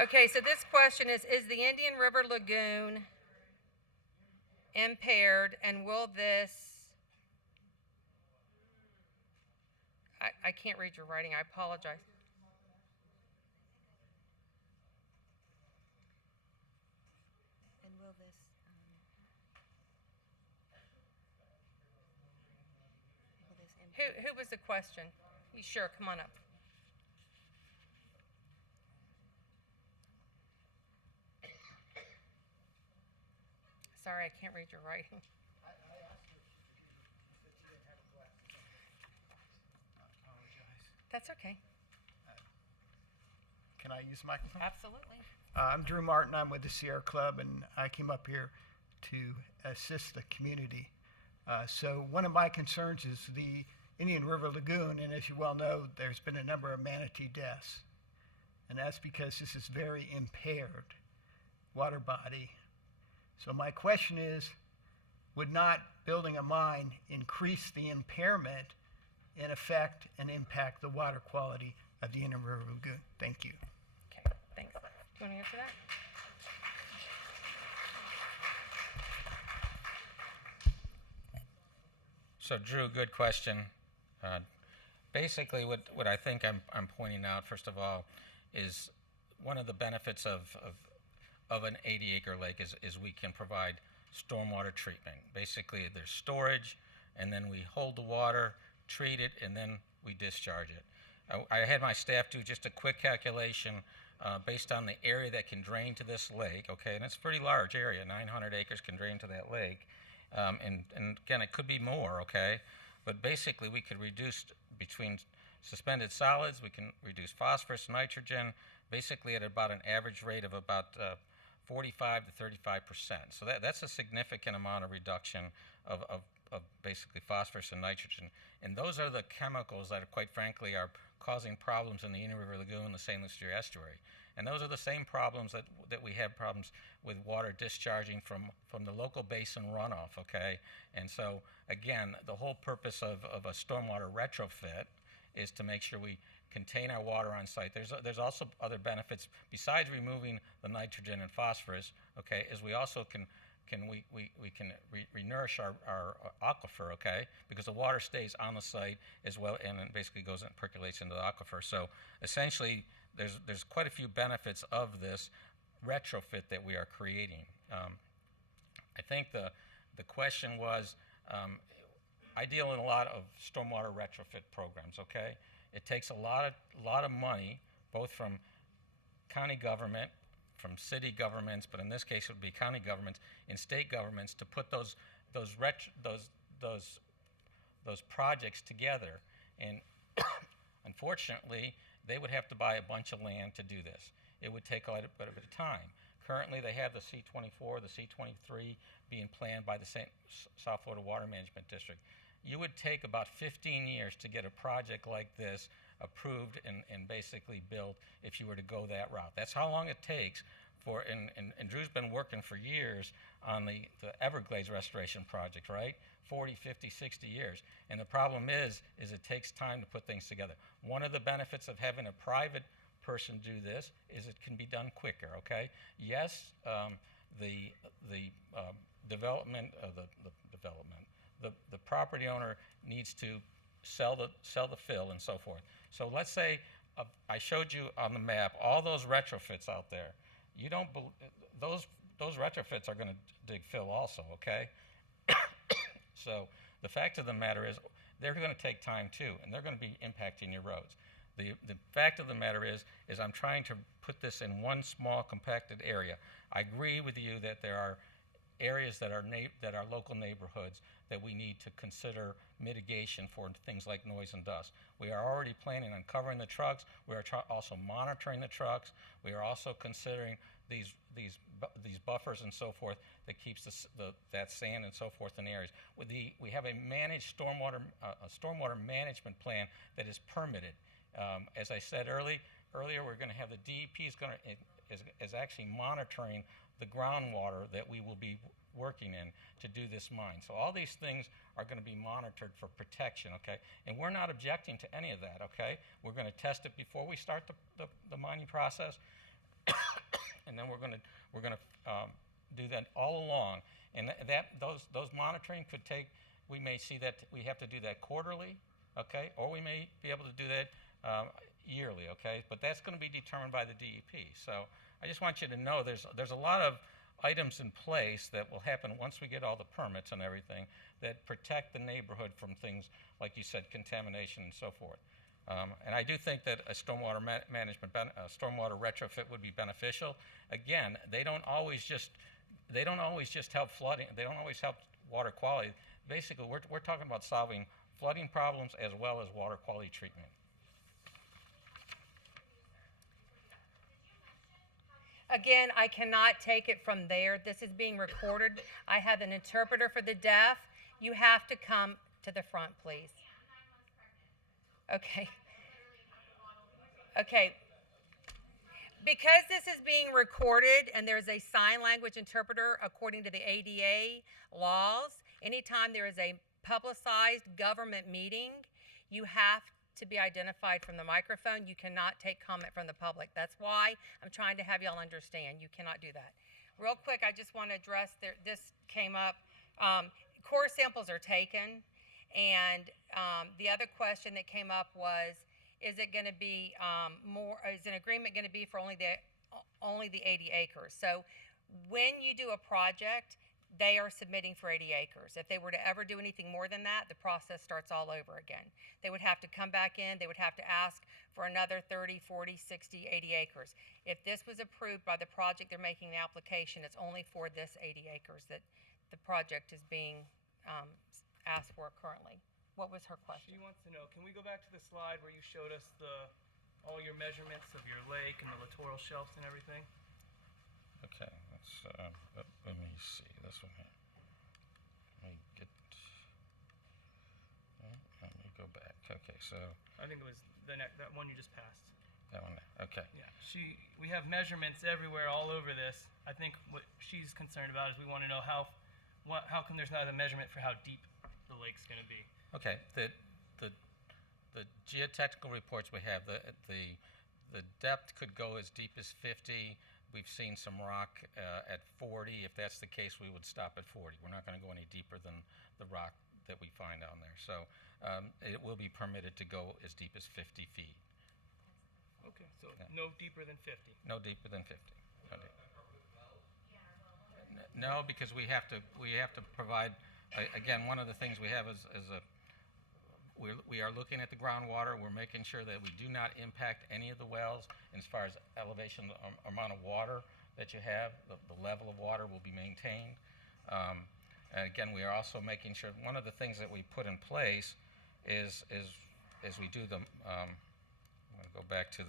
Okay, so this question is the Indian River Lagoon impaired, and will this, I can't read your writing, I apologize. And will this, impact? Who was the question? You sure, come on up. Sorry, I can't read your writing. That's okay. Can I use the microphone? Absolutely. I'm Drew Martin. I'm with the Sierra Club, and I came up here to assist the community. So one of my concerns is the Indian River Lagoon, and as you well know, there's been a number of manatee deaths. And that's because this is very impaired water body. So my question is, would not building a mine increase the impairment and affect and impact the water quality of the Indian River Lagoon? Thank you. Okay, thanks. Do you want to answer that? So Drew, good question. Basically, what I think I'm pointing out, first of all, is one of the benefits of an 80-acre lake is we can provide stormwater treatment. Basically, there's storage, and then we hold the water, treat it, and then we discharge it. I had my staff do just a quick calculation based on the area that can drain to this lake, okay, and it's a pretty large area, 900 acres can drain to that lake. And again, it could be more, okay? But basically, we could reduce between suspended solids, we can reduce phosphorus, nitrogen, basically at about an average rate of about 45 to 35%. So that's a significant amount of reduction of of basically phosphorus and nitrogen. And those are the chemicals that, quite frankly, are causing problems in the Indian River Lagoon, the St. Louis estuary. And those are the same problems that we have problems with water discharging from the local basin runoff, okay? And so, again, the whole purpose of a stormwater retrofit is to make sure we contain our water on site. There's also other benefits besides removing the nitrogen and phosphorus, okay, is we also can re-nourish our aquifer, okay, because the water stays on the site as well, and it basically goes and percolates into the aquifer. So essentially, there's quite a few benefits of this retrofit that we are creating. I think the question was, I deal in a lot of stormwater retrofit programs, okay? It takes a lot of money, both from county government, from city governments, but in this case it would be county governments and state governments to put those projects together. And unfortunately, they would have to buy a bunch of land to do this. It would take a little bit of time. Currently, they have the C-24, the C-23 being planned by the South Florida Water Management District. You would take about 15 years to get a project like this approved and basically built if you were to go that route. That's how long it takes for, and Drew's been working for years on the Everglades restoration project, right? 40, 50, 60 years. And the problem is it takes time to put things together. One of the benefits of having a private person do this is it can be done quicker, okay? Yes, the property owner needs to sell the fill and so forth. So let's say I showed you on the map all those retrofits out there. You don't those retrofits are going to dig fill also, okay? So the fact of the matter is they're going to take time too, and they're going to be impacting your roads. The fact of the matter is I'm trying to put this in one small compacted area. I agree with you that there are areas that are local neighborhoods that we need to consider mitigation for things like noise and dust. We are already planning on covering the trucks. We are also monitoring the trucks. We are also considering these buffers and so forth that keeps that sand and so forth in areas. We have a managed stormwater management plan that is permitted. As I said earlier, we're going to have the DEP is actually monitoring the groundwater that we will be working in to do this mine. So all these things are going to be monitored for protection, okay? And we're not objecting to any of that, okay? We're going to test it before we start the mining process, and then we're going to do that all along. And those monitoring could take. We may see that we have to do that quarterly, okay? Or we may be able to do that yearly, okay? But that's going to be determined by the DEP. So I just want you to know there's a lot of items in place that will happen once we get all the permits and everything that protect the neighborhood from things like you said, contamination and so forth. And I do think that a stormwater stormwater retrofit would be beneficial. Again, they don't always just help flooding. They don't always help water quality. Basically, we're talking about solving flooding problems as well as water quality treatment. Again, I cannot take it from there. This is being recorded. I have an interpreter for the deaf. You have to come to the front, please. Okay. Okay. Because this is being recorded and there's a sign language interpreter according to the ADA laws, anytime there is a publicized government meeting, you have to be identified from the microphone. You cannot take comment from the public. That's why I'm trying to have y'all understand. You cannot do that. Real quick, I just want to address this came up. Core samples are taken, and the other question that came up was, is it going to be is an agreement going to be for only the 80 acres? So when you do a project, they are submitting for 80 acres. If they were to ever do anything more than that, the process starts all over again. They would have to come back in, they would have to ask for another 30, 40, 60, 80 acres. If this was approved by the project they're making the application, it's only for this 80 acres that the project is being asked for currently. What was her question? She wants to know, can we go back to the slide where you showed us all your measurements of your lake and the littoral shelves and everything? Okay, let me see this one here. Let me get. Okay, so I think it was that one you just passed. that one, okay. Yeah, we have measurements everywhere, all over this. I think what she's concerned about is we want to know how come there's not a measurement for how deep the lake's going to be. Okay, the geotechnical reports we have, the depth could go as deep as 50. We've seen some rock at 40. If that's the case, we would stop at 40. We're not going to go any deeper than the rock that we find down there. So it will be permitted to go as deep as 50 feet. Okay, so no deeper than 50. No deeper than 50. No, no, because we have to provide. Again, one of the things we have is we are looking at the groundwater. We're making sure that we do not impact any of the wells as far as elevation, amount of water that you have. The level of water will be maintained. And again, we are also making sure, one of the things that we put in place is we do the, I'm going to go back to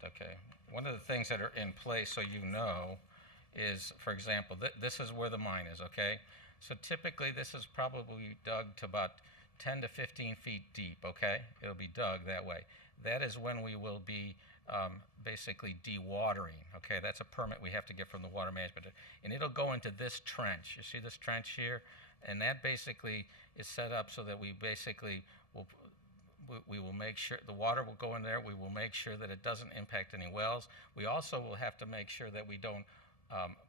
okay. One of the things that are in place, so you know, is, for example, this is where the mine is, okay? So typically this is probably dug to about 10 to 15 feet deep, okay? It'll be dug that way. That is when we will be basically dewatering, okay? That's a permit we have to get from the Water Management. And it'll go into this trench. You see this trench here? And that basically is set up so that we basically we will make sure the water will go in there. We will make sure that it doesn't impact any wells. We also will have to make sure that we don't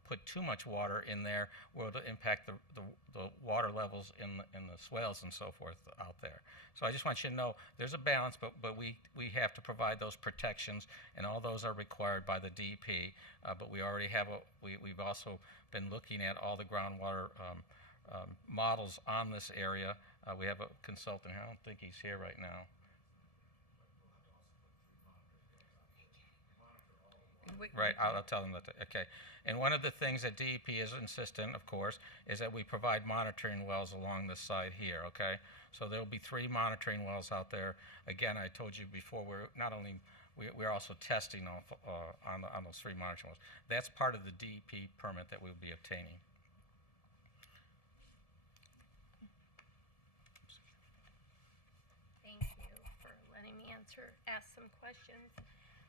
put too much water in there where it'll impact the water levels in the swales and so forth out there. So I just want you to know there's a balance, but we have to provide those protections, and all those are required by the DEP. But we already have we've also been looking at all the groundwater models on this area. We have a consultant. I don't think he's here right now. Right, I'll tell them that. Okay, and one of the things that DEP is insistent, of course, is that we provide monitoring wells along this side here. Okay, so there will be 3 monitoring wells out there. Again, I told you before, we're also testing on those 3 monitoring wells. That's part of the DEP permit that we'll be obtaining. Thank you for letting me ask some questions.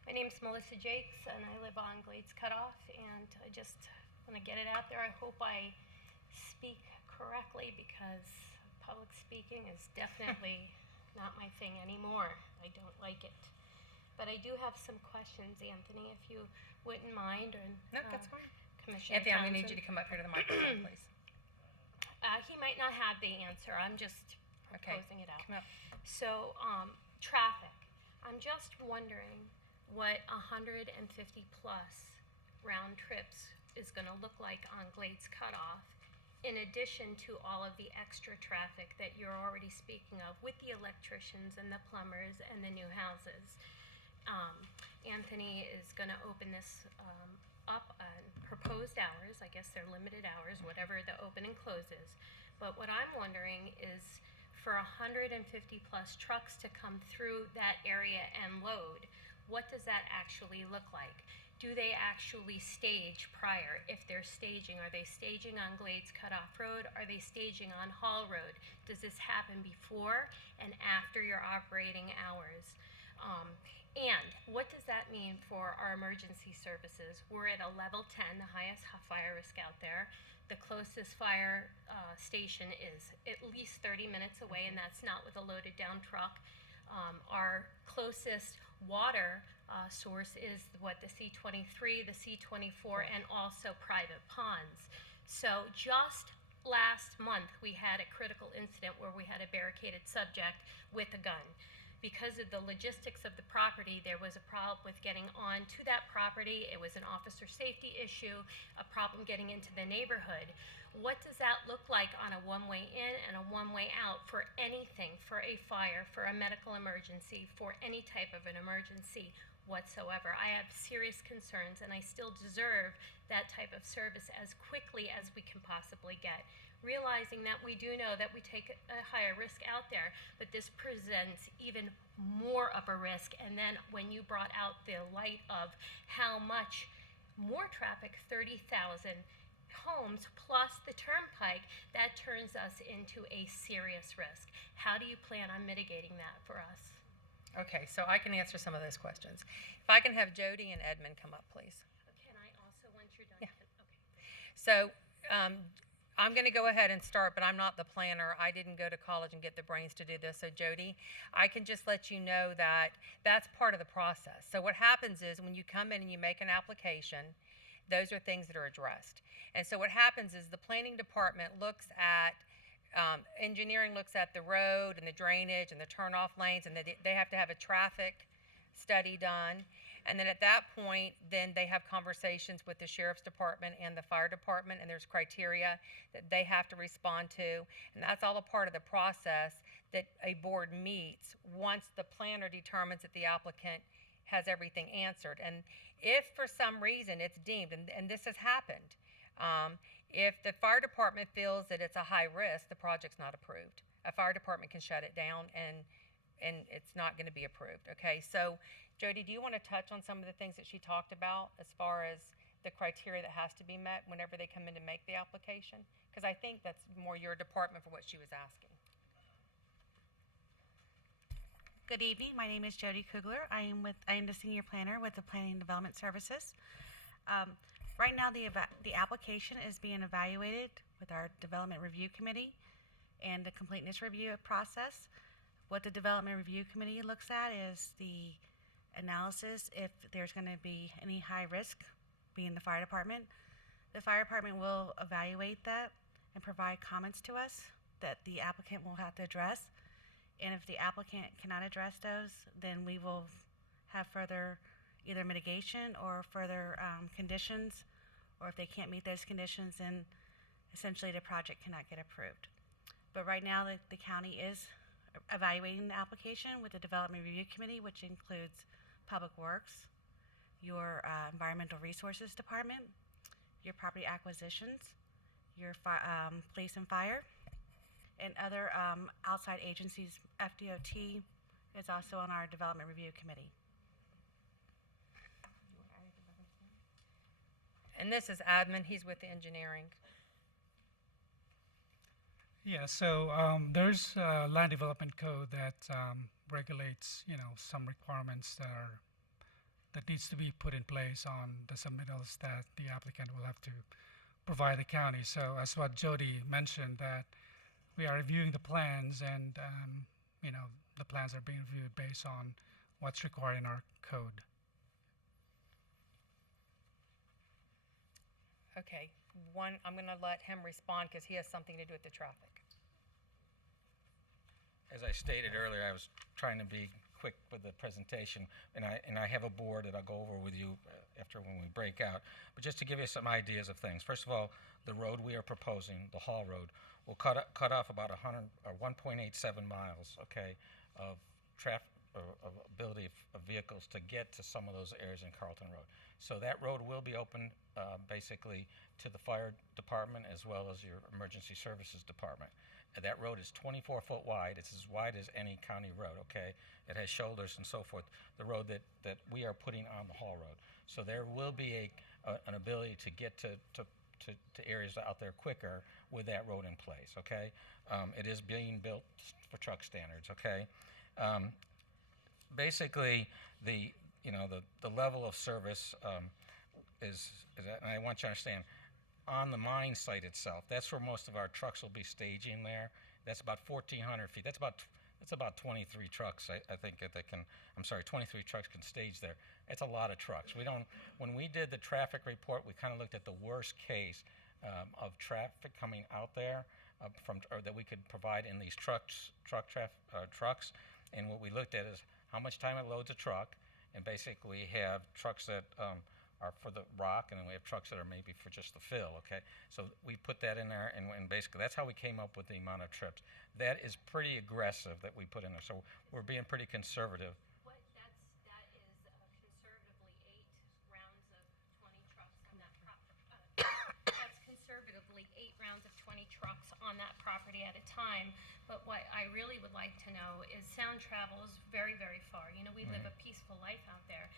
My name's Melissa Jakes, and I live on Glades Cutoff, and I just want to get it out there. I hope I speak correctly, because public speaking is definitely not my thing anymore. I don't like it. But I do have some questions, Anthony, if you wouldn't mind. And, No, that's fine. Commissioner Anthony, I'm going to need you Townsend. to come up here to the microphone, please. He might not have the answer. I'm just Okay. proposing it out. Come up. So, traffic. I'm just wondering what 150 plus round trips is going to look like on Glades Cutoff, in addition to all of the extra traffic that you're already speaking of with the electricians and the plumbers and the new houses. Anthony is going to open this up on proposed hours. I guess they're limited hours, whatever the open and close is. But what I'm wondering is, for 150 plus trucks to come through that area and load, what does that actually look like? Do they actually stage prior? If they're staging, are they staging on Glades Cutoff Road? Are they staging on Hall Road? Does this happen before and after your operating hours? And what does that mean for our emergency services? We're at a level 10, the highest fire risk out there. The closest fire station is at least 30 minutes away, and that's not with a loaded down truck. Our closest water source is the C23, the C24, and also private ponds. So just last month, we had a critical incident where we had a barricaded subject with a gun. Because of the logistics of the property, there was a problem with getting onto that property. It was an officer safety issue, a problem getting into the neighborhood. What does that look like on a one-way in and a one-way out for anything, for a fire, for a medical emergency, for any type of an emergency whatsoever? I have serious concerns, and I still deserve that type of service as quickly as we can possibly get. Realizing that we do know that we take a higher risk out there, but this presents even more of a risk. And then when you brought out the light of how much more traffic, 30,000 homes plus the turnpike, that turns us into a serious risk. How do you plan on mitigating that for us? Okay, so I can answer some of those questions. If I can have Jody and Edmund come up, please. Can I also, once you're done, Yeah. okay. So I'm going to go ahead and start, but I'm not the planner. I didn't go to college and get the brains to do this. So Jody, I can just let you know that that's part of the process. So what happens is when you come in and you make an application, those are things that are addressed. And so what happens is the planning department looks at, engineering looks at the road and the drainage and the turnoff lanes, and they have to have a traffic study done. And then at that point, then they have conversations with the sheriff's department and the fire department, and there's criteria that they have to respond to. And that's all a part of the process that a board meets once the planner determines that the applicant has everything answered. And if for some reason it's deemed, and this has happened, if the fire department feels that it's a high risk, the project's not approved. A fire department can shut it down and it's not going to be approved. Okay, so Jody, do you want to touch on some of the things that she talked about as far as the criteria that has to be met whenever they come in to make the application? Because I think that's more your department for what she was asking. Good evening. My name is Jody Kugler. I am the senior planner with the Planning and Development Services. Right now, the application is being evaluated with our Development Review Committee and the completeness review process. What the Development Review Committee looks at is the analysis if there's going to be any high risk, being the fire department. The fire department will evaluate that and provide comments to us that the applicant will have to address. And if the applicant cannot address those, then we will have further either mitigation or further conditions, or if they can't meet those conditions, then essentially the project cannot get approved. But right now, the county is evaluating the application with the Development Review Committee, which includes Public Works, your Environmental Resources Department, your Property Acquisitions, your Police and Fire, and other outside agencies. FDOT is also on our Development Review Committee. And this is admin. He's with the engineering. Yeah, so there's a land development code that regulates, some requirements that needs to be put in place on the submittals that the applicant will have to provide the county. So as what Jody mentioned, that we are reviewing the plans, and the plans are being reviewed based on what's required in our code. Okay, I'm going to let him respond because he has something to do with the traffic. As I stated earlier, I was trying to be quick with the presentation, and I have a board that I'll go over with you after when we break out. But just to give you some ideas of things. First of all, the road we are proposing, the Hall Road, will cut off about 1.87 miles, okay, of traffic, of ability of vehicles to get to some of those areas in Carlton Road. So that road will be open basically to the fire department as well as your emergency services department. That road is 24 foot wide. It's as wide as any county road, okay? It has shoulders and so forth, the road that we are putting on the Hall Road. So there will be an ability to get to areas out there quicker with that road in place, okay? It is being built for truck standards, okay? Basically, the level of service is and I want you to understand, on the mine site itself, that's where most of our trucks will be staging there. That's about 1,400 feet. That's about 23 trucks, I think, that can, 23 trucks can stage there. It's a lot of trucks. When we did the traffic report, we kind of looked at the worst case of traffic coming out there or that we could provide in these trucks. And what we looked at is how much time it loads a truck, and basically we have trucks that are for the rock, and then we have trucks that are maybe for just the fill, okay? So we put that in there, and basically that's how we came up with the amount of trips. That is pretty aggressive that we put in there, so we're being pretty conservative. That is conservatively 8 rounds of 20 trucks on that property. That's conservatively 8 rounds of 20 trucks on on that property at a time. But what I really would like to know is sound travels very, very far. You know, we live a peaceful life out there.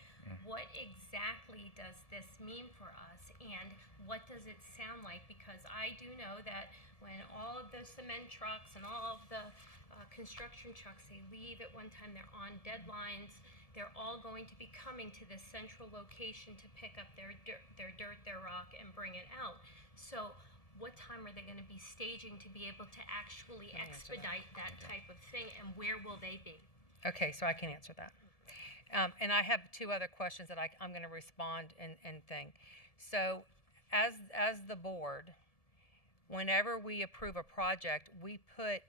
What exactly does this mean for us, and what does it sound like? Because I do know that when all of the cement trucks and all of the construction trucks, they leave at one time, they're on deadlines, they're all going to be coming to this central location to pick up their dirt, their rock, and bring it out. So what time are they going to be staging to be able to actually expedite that type of thing, and where will they be? Okay, so I can answer that. And I have two other questions that I'm going to respond and think. So as the board, whenever we approve a project, we put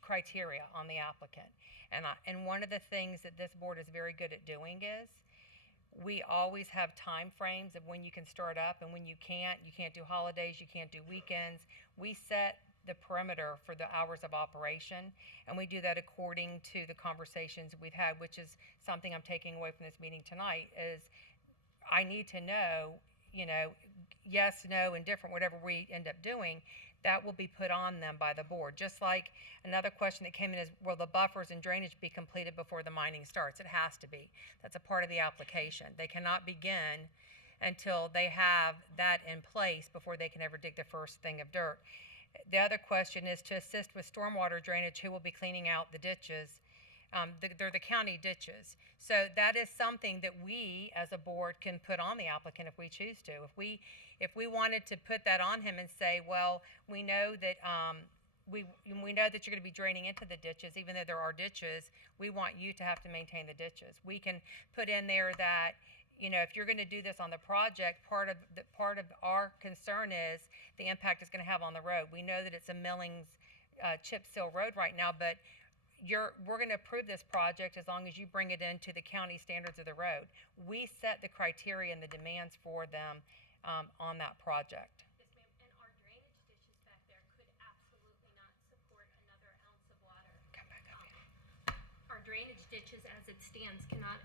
criteria on the applicant. And one of the things that this board is very good at doing is we always have time frames of when you can start up and when you can't. You can't do holidays, you can't do weekends. We set the perimeter for the hours of operation, and we do that according to the conversations we've had, which is something I'm taking away from this meeting tonight, is I need to know, you know, yes, no, indifferent, whatever we end up doing, that will be put on them by the board. Just like another question that came in is, will the buffers and drainage be completed before the mining starts? It has to be. That's a part of the application. They cannot begin until they have that in place before they can ever dig the first thing of dirt. The other question is to assist with stormwater drainage, who will be cleaning out the ditches? They're the county ditches. So that is something that we, as a board, can put on the applicant if we choose to. If we wanted to put that on him and say, well, we know that we know that you're going to be draining into the ditches, even though there are ditches, we want you to have to maintain the ditches. We can put in there that, you know, if you're going to do this on the project, part of our concern is the impact it's going to have on the road. We know that it's a Millings chip seal road right now, but we're going to approve this project as long as you bring it into the county standards of the road. We set the criteria and the demands for them on that project. Yes, ma'am. And our drainage ditches back there could absolutely not support another ounce of water. Come back up here. Our drainage ditches, as it stands, cannot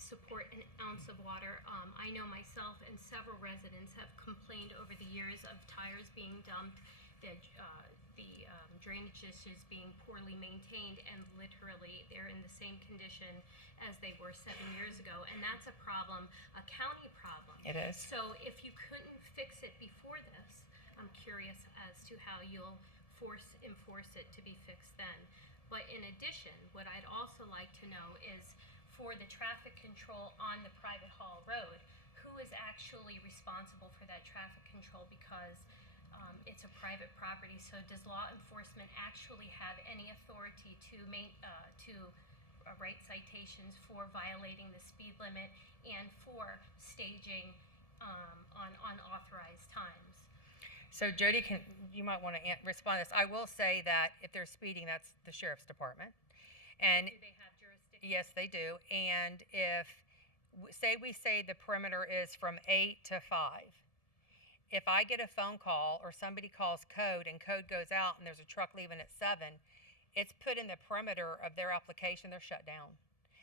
support an ounce of water. I know myself and several residents have complained over the years of tires being dumped, the drainage ditches being poorly maintained, and literally they're in the same condition as they were 7 years ago. And that's a problem, a county problem. It is. So if you couldn't fix it before this, I'm curious as to how you'll enforce it to be fixed then. But in addition, what I'd also like to know is, for the traffic control on the private haul road, who is actually responsible for that traffic control? Because it's a private property. So does law enforcement actually have any authority to write citations for violating the speed limit and for staging on unauthorized times? So Jody, you might want to respond to this. I will say that if they're speeding, that's the sheriff's department. And Do they have jurisdiction? yes, they do. And if, we say the perimeter is from 8 to 5. If I get a phone call or somebody calls code and code goes out and there's a truck leaving at 7, it's put in the perimeter of their application, they're shut down.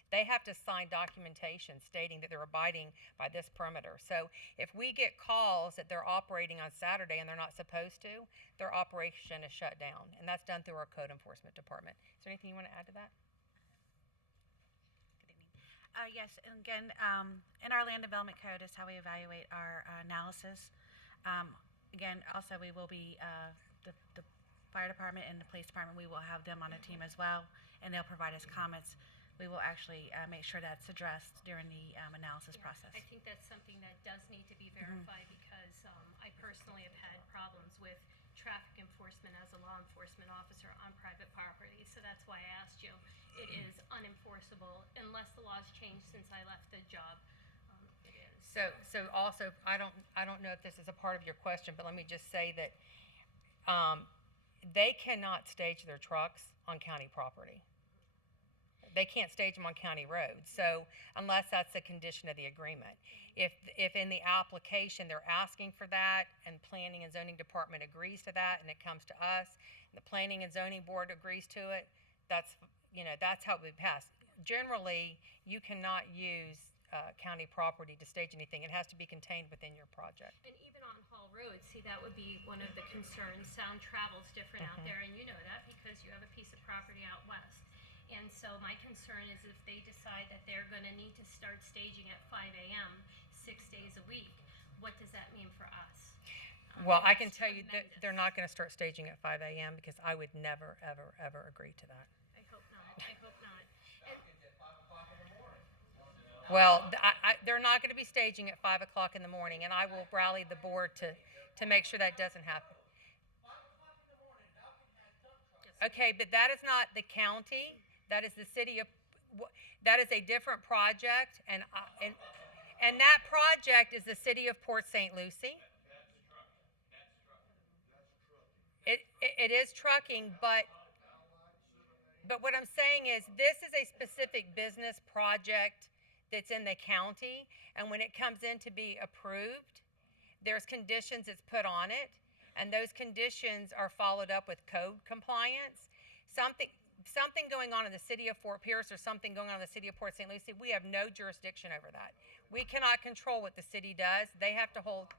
They have to sign documentation stating that they're abiding by this perimeter. So if we get calls that they're operating on Saturday and they're not supposed to, their operation is shut down. And that's done through our code enforcement department. Is there anything you want to add to that? Good evening. Yes, and again, in our land development code is how we evaluate our analysis. Again, also we will be, the fire department and the police department, we will have them on a team as well, and they'll provide us comments. We will actually make sure that's addressed during the analysis process. I think that's something that does need to be verified because I personally have had problems with traffic enforcement as a law enforcement officer on private property. So that's why I asked you. It is unenforceable unless the law's changed since I left the job. It is. So also, I don't know if this is a part of your question, but let me just say that they cannot stage their trucks on county property. They can't stage them on county roads. So unless that's a condition of the agreement. If in the application they're asking for that and planning and zoning department agrees to that and it comes to us, and the planning and zoning board agrees to it, that's how it would pass. Generally, you cannot use county property to stage anything. It has to be contained within your project. And even on Hall Road, see, that would be one of the concerns. Sound travels different out there, and you know that because you have a piece of property out west. And so my concern is if they decide that they're gonna need to start staging at 5 a.m. 6 days a week, what does that mean for us? Well, I can That's tell you that tremendous. they're not going to start staging at 5 a.m. because I would never, ever, ever agree to that. I hope not, I hope not. And Well, they're not going to be staging at 5 o'clock in the morning, and I will rally the board to make sure that doesn't happen. Okay, but that is not the county. That is the city of. That is a different project, and that project is the city of Port St. Lucie. It is trucking, but what I'm saying is this is a specific business project that's in the county, and when it comes in to be approved, there's conditions that's put on it, and those conditions are followed up with code compliance. Something going on in the city of Fort Pierce or something going on in the city of Port St. Lucie, we have no jurisdiction over that. We cannot control what the city does. They have to hold.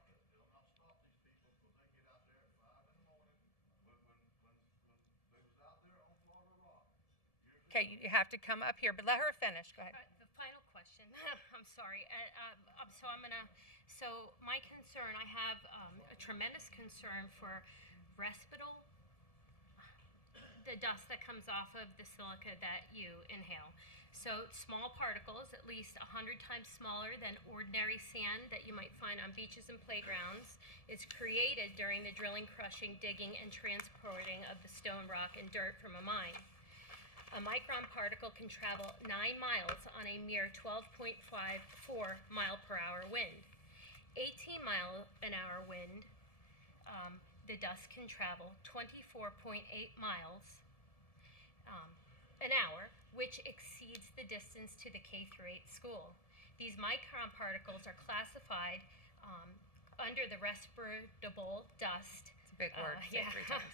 Okay, you have to come up here, but let her finish. Go ahead. The final question, I'm sorry, so my concern, I have a tremendous concern for respital, the dust that comes off of the silica that you inhale. So small particles, at least 100 times smaller than ordinary sand that you might find on beaches and playgrounds, is created during the drilling, crushing, digging, and transporting of the stone, rock, and dirt from a mine. A micron particle can travel 9 miles on a mere 12.54 mile per hour wind. 18 mile an hour wind, the dust can travel 24.8 miles an hour, which exceeds the distance to the K-8 school. These micron particles are classified under the respirable dust. It's a big word. Say it 3 times.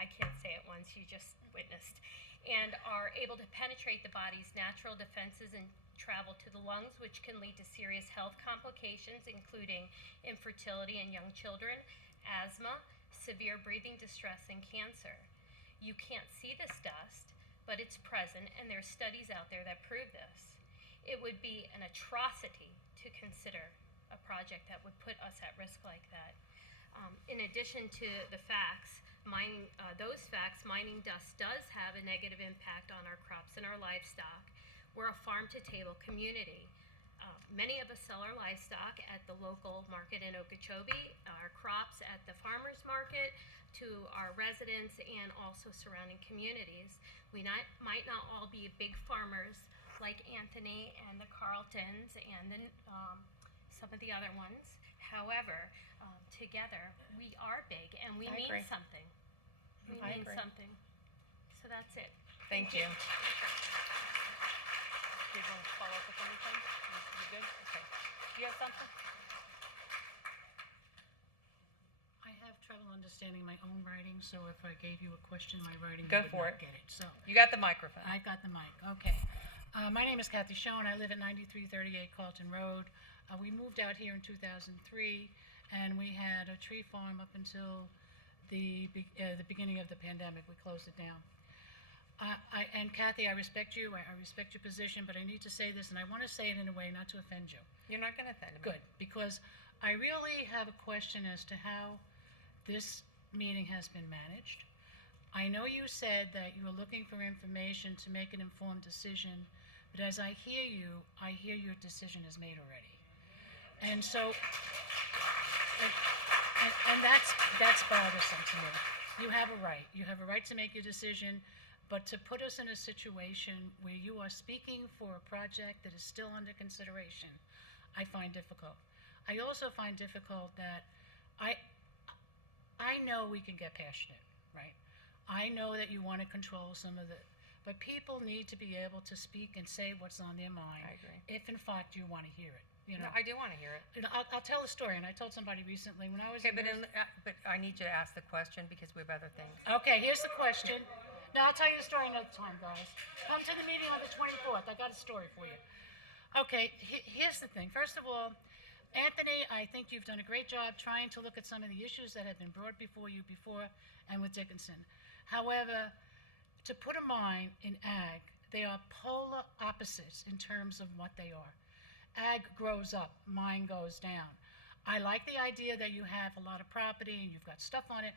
I can't say it once, you just witnessed. And are able to penetrate the body's natural defenses and travel to the lungs, which can lead to serious health complications, including infertility in young children, asthma, severe breathing distress, and cancer. You can't see this dust, but it's present, and there's studies out there that prove this. It would be an atrocity to consider a project that would put us at risk like that. In addition to the facts, mining dust does have a negative impact on our crops and our livestock. We're a farm-to-table community. Many of us sell our livestock at the local market in Okeechobee, our crops at the farmers market, to our residents and also surrounding communities. We might not all be big farmers like Anthony and the Carltons and some of the other ones. However, together we are big and we I mean agree. something. We I mean agree. something. So that's it. Thank you. Did you want to follow up with anything? You good? Okay. Do you have something? I have trouble understanding my own writing, so if I gave you a question, my writing Go would for not it. get it. So You got the microphone. I've got the mic. Okay. My name is Kathy Schoen. I live at 9338 Carlton Road. We moved out here in 2003, and we had a tree farm up until the beginning of the pandemic. We closed it down. And Kathy, I respect you. I respect your position, but I need to say this, and I want to say it in a way not to offend you. You're not going to offend me. Good, because I really have a question as to how this meeting has been managed. I know you said that you were looking for information to make an informed decision, but as I hear your decision is made already. And so, and that's bothersome to me. You have a right. You have a right to make your decision, but to put us in a situation where you are speaking for a project that is still under consideration, I find difficult. I also find difficult that I know we can get passionate, right? I know that you want to control some of the, but people need to be able to speak and say what's on their mind. I agree. If in fact you want to hear it. You know, No, I do want to hear it. You know, I'll tell a story, and I told somebody recently when I was Okay, in but I need you to ask the question because we have other things. Okay, here's the question. No, I'll tell you the story another time, guys. Come to the meeting on the 24th. I got a story for you. Okay, here's the thing. First of all, Anthony, I think you've done a great job trying to look at some of the issues that have been brought before you before and with Dickinson. However, to put a mine in ag, they are polar opposites in terms of what they are. Ag grows up, mine goes down. I like the idea that you have a lot of property and you've got stuff on it,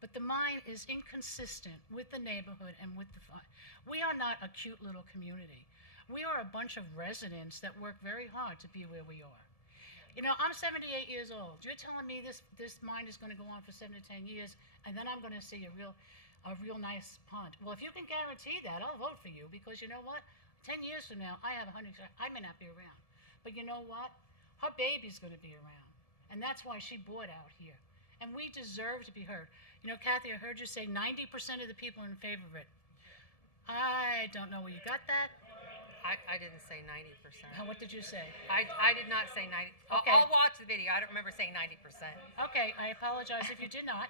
but the mine is inconsistent with the neighborhood and with the fun. We are not a cute little community. We are a bunch of residents that work very hard to be where we are. You know, I'm 78 years old. You're telling me this mine is going to go on for 7 to 10 years, and then I'm going to see a real nice pond. Well, if you can guarantee that, I'll vote for you, because you know what? 10 years from now, I have 100. I may not be around, but you know what? Her baby's going to be around, and that's why she bought out here. And we deserve to be heard. You know, Kathy, I heard you say 90% of the people are in favor of it. I don't know where you got that. I didn't say 90%. What did you say? I did not say 90. Okay. I'll watch the video. I don't remember saying 90%. Okay, I apologize if you did not,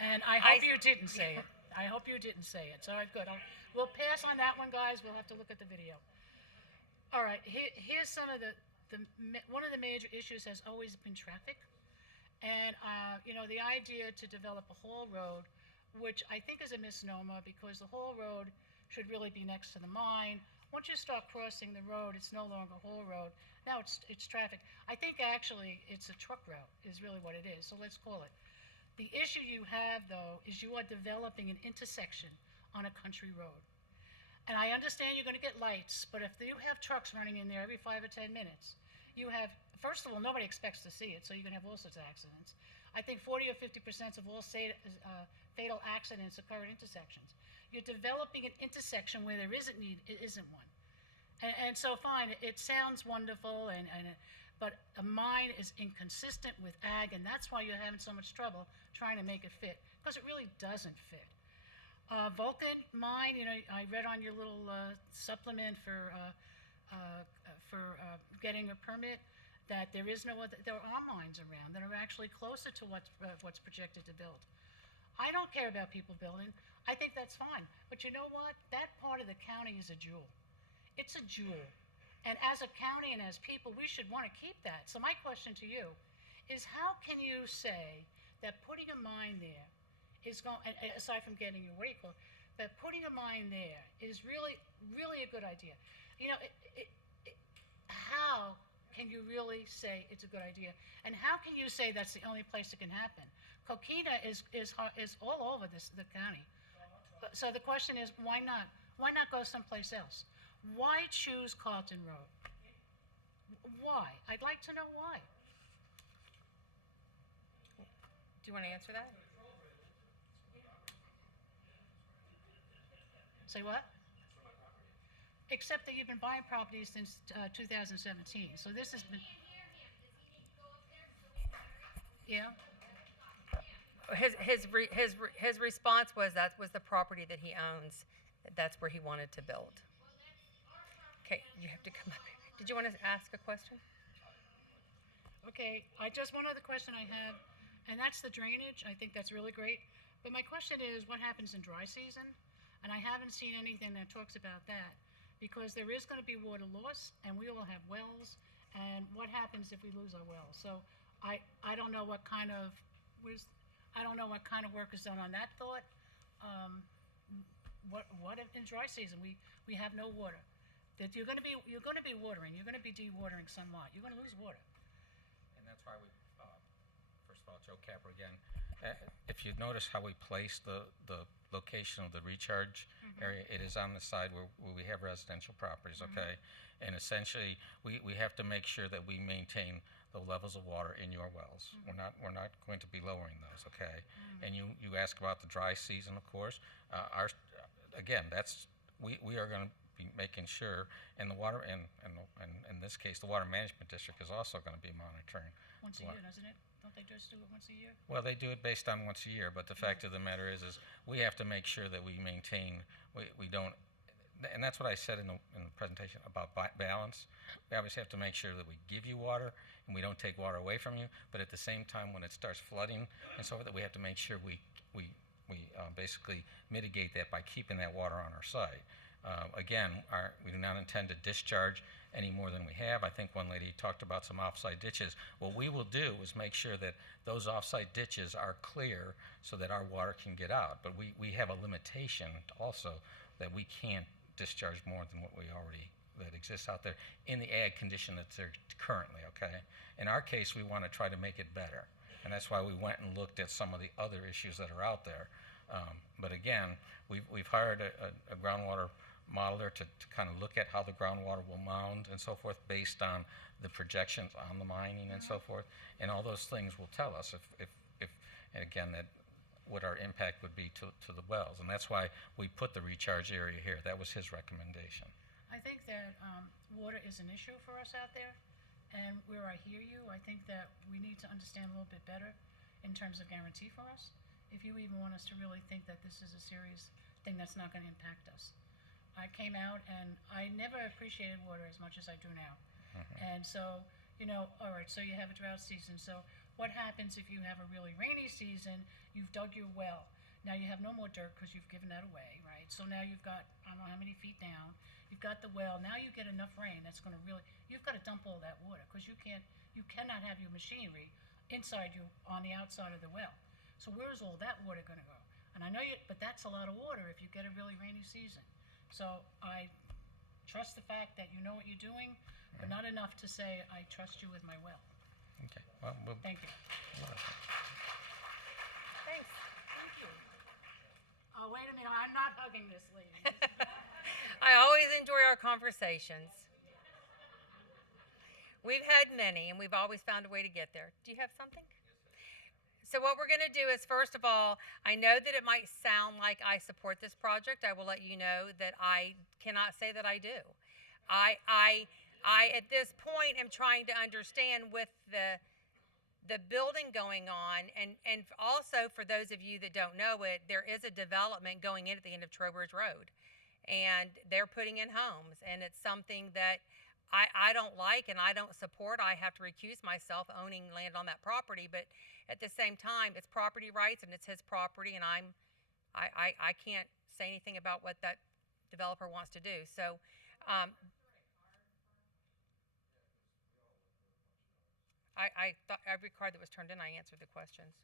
and I hope you didn't say it. I hope you didn't say it. So, all right, good. We'll pass on that one, guys. We'll have to look at the video. All right, here's some of one of the major issues has always been traffic, and you know, the idea to develop a whole road, which I think is a misnomer, because the whole road should really be next to the mine. Once you start crossing the road, it's no longer a whole road. Now it's traffic. I think actually it's a truck route is really what it is, so let's call it. The issue you have, though, is you are developing an intersection on a country road. And I understand you're going to get lights, but if you have trucks running in there every 5 or 10 minutes, you have, first of all, nobody expects to see it, so you're going to have all sorts of accidents. I think 40 or 50% of all fatal accidents occur at intersections. You're developing an intersection where there isn't one. And so fine, it sounds wonderful, but a mine is inconsistent with ag, and that's why you're having so much trouble trying to make it fit, because it really doesn't fit. Vulcan mine, you know, I read on your little supplement for getting a permit that there are mines around that are actually closer to what's projected to build. I don't care about people building. I think that's fine. But you know what? That part of the county is a jewel. It's a jewel. And as a county and as people, we should want to keep that. So my question to you is, how can you say that putting a mine there is going, aside from getting your, that putting a mine there is really, really a good idea? You know, how can you really say it's a good idea? And how can you say that's the only place it can happen? Coquina is all over the county. So the question is, why not? Why not go someplace else? Why choose Carlton Road? Why? I'd like to know why. Do you want to answer that? Say what? Except that you've been buying properties since 2017. So this has been. Yeah. His response was that was the property that he owns. That's where he wanted to build. Okay, you have to come up. Did you want to ask a question? Okay, one other question I have, and that's the drainage. I think that's really great. But my question is, what happens in dry season? And I haven't seen anything that talks about that, because there is going to be water loss, and we all have wells. And what happens if we lose our wells? So I don't know what kind of work is done on that thought. What if in dry season we have no water? That you're going to be watering. You're going to be dewatering somewhat. You're going to lose water. And that's why we, first of all, Joe Capper again. If you notice how we place the location of the recharge area, it is on the side where we have residential properties, okay? And essentially, we have to make sure that we maintain the levels of water in your wells. We're not going to be lowering those, okay? And you ask about the dry season, of course. Again, we are going to be making sure, and the water, and in this case, the Water Management District is also going to be monitoring. Once a year, doesn't it? Don't they just do it once a year? Well, they do it based on once a year, but the fact of the matter is we have to make sure that we maintain, we don't, and that's what I said in the presentation about balance. We obviously have to make sure that we give you water and we don't take water away from you, but at the same time, when it starts flooding and so forth, that we have to make sure we basically mitigate that by keeping that water on our site. Again, we do not intend to discharge any more than we have. I think one lady talked about some offsite ditches. What we will do is make sure that those offsite ditches are clear so that our water can get out. But we have a limitation also that we can't discharge more than what we already, that exists out there in the ag condition that's there currently, okay? In our case, we want to try to make it better. And that's why we went and looked at some of the other issues that are out there. But again, we've hired a groundwater modeler to kind of look at how the groundwater will mound and so forth based on the projections on the mining and so forth. And all those things will tell us if and again, that what our impact would be to the wells. And that's why we put the recharge area here. That was his recommendation. I think that water is an issue for us out there, and where I hear you, I think that we need to understand a little bit better in terms of guarantee for us, if you even want us to really think that this is a serious thing that's not going to impact us. I came out and I never appreciated water as much as I do now. And so, you know, all right, so you have a drought season. So what happens if you have a really rainy season, you've dug your well. Now you have no more dirt because you've given that away, right? So now you've got, I don't know how many feet down, you've got the well. Now you get enough rain that's going to really, you've got to dump all that water because you cannot have your machinery inside you on the outside of the well. So where's all that water going to go? And I know but that's a lot of water if you get a really rainy season. So I trust the fact that you know what you're doing, but not enough to say I trust you with my well. Okay. Well, Thank you. Thanks. Thank you. Oh, wait a minute. I'm not hugging this lady. I always enjoy our conversations. We've had many, and we've always found a way to get there. Do you have something? So what we're going to do is, first of all, I know that it might sound like I support this project. I will let you know that I cannot say that I do. I at this point am trying to understand with the building going on, and also for those of you that don't know it, there is a development going in at the end of Trowbridge Road, and they're putting in homes, and it's something that I don't like and I don't support. I have to recuse myself owning land on that property, but at the same time, it's property rights and it's his property, and I can't say anything about what that developer wants to do. So I thought every card that was turned in, I answered the questions.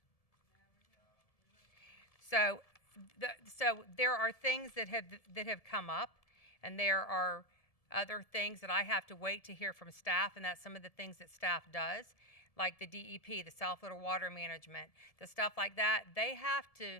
So there are things that have come up, and there are other things that I have to wait to hear from staff, and that's some of the things that staff does, like the DEP, the South Florida Water Management, the stuff like that. They have to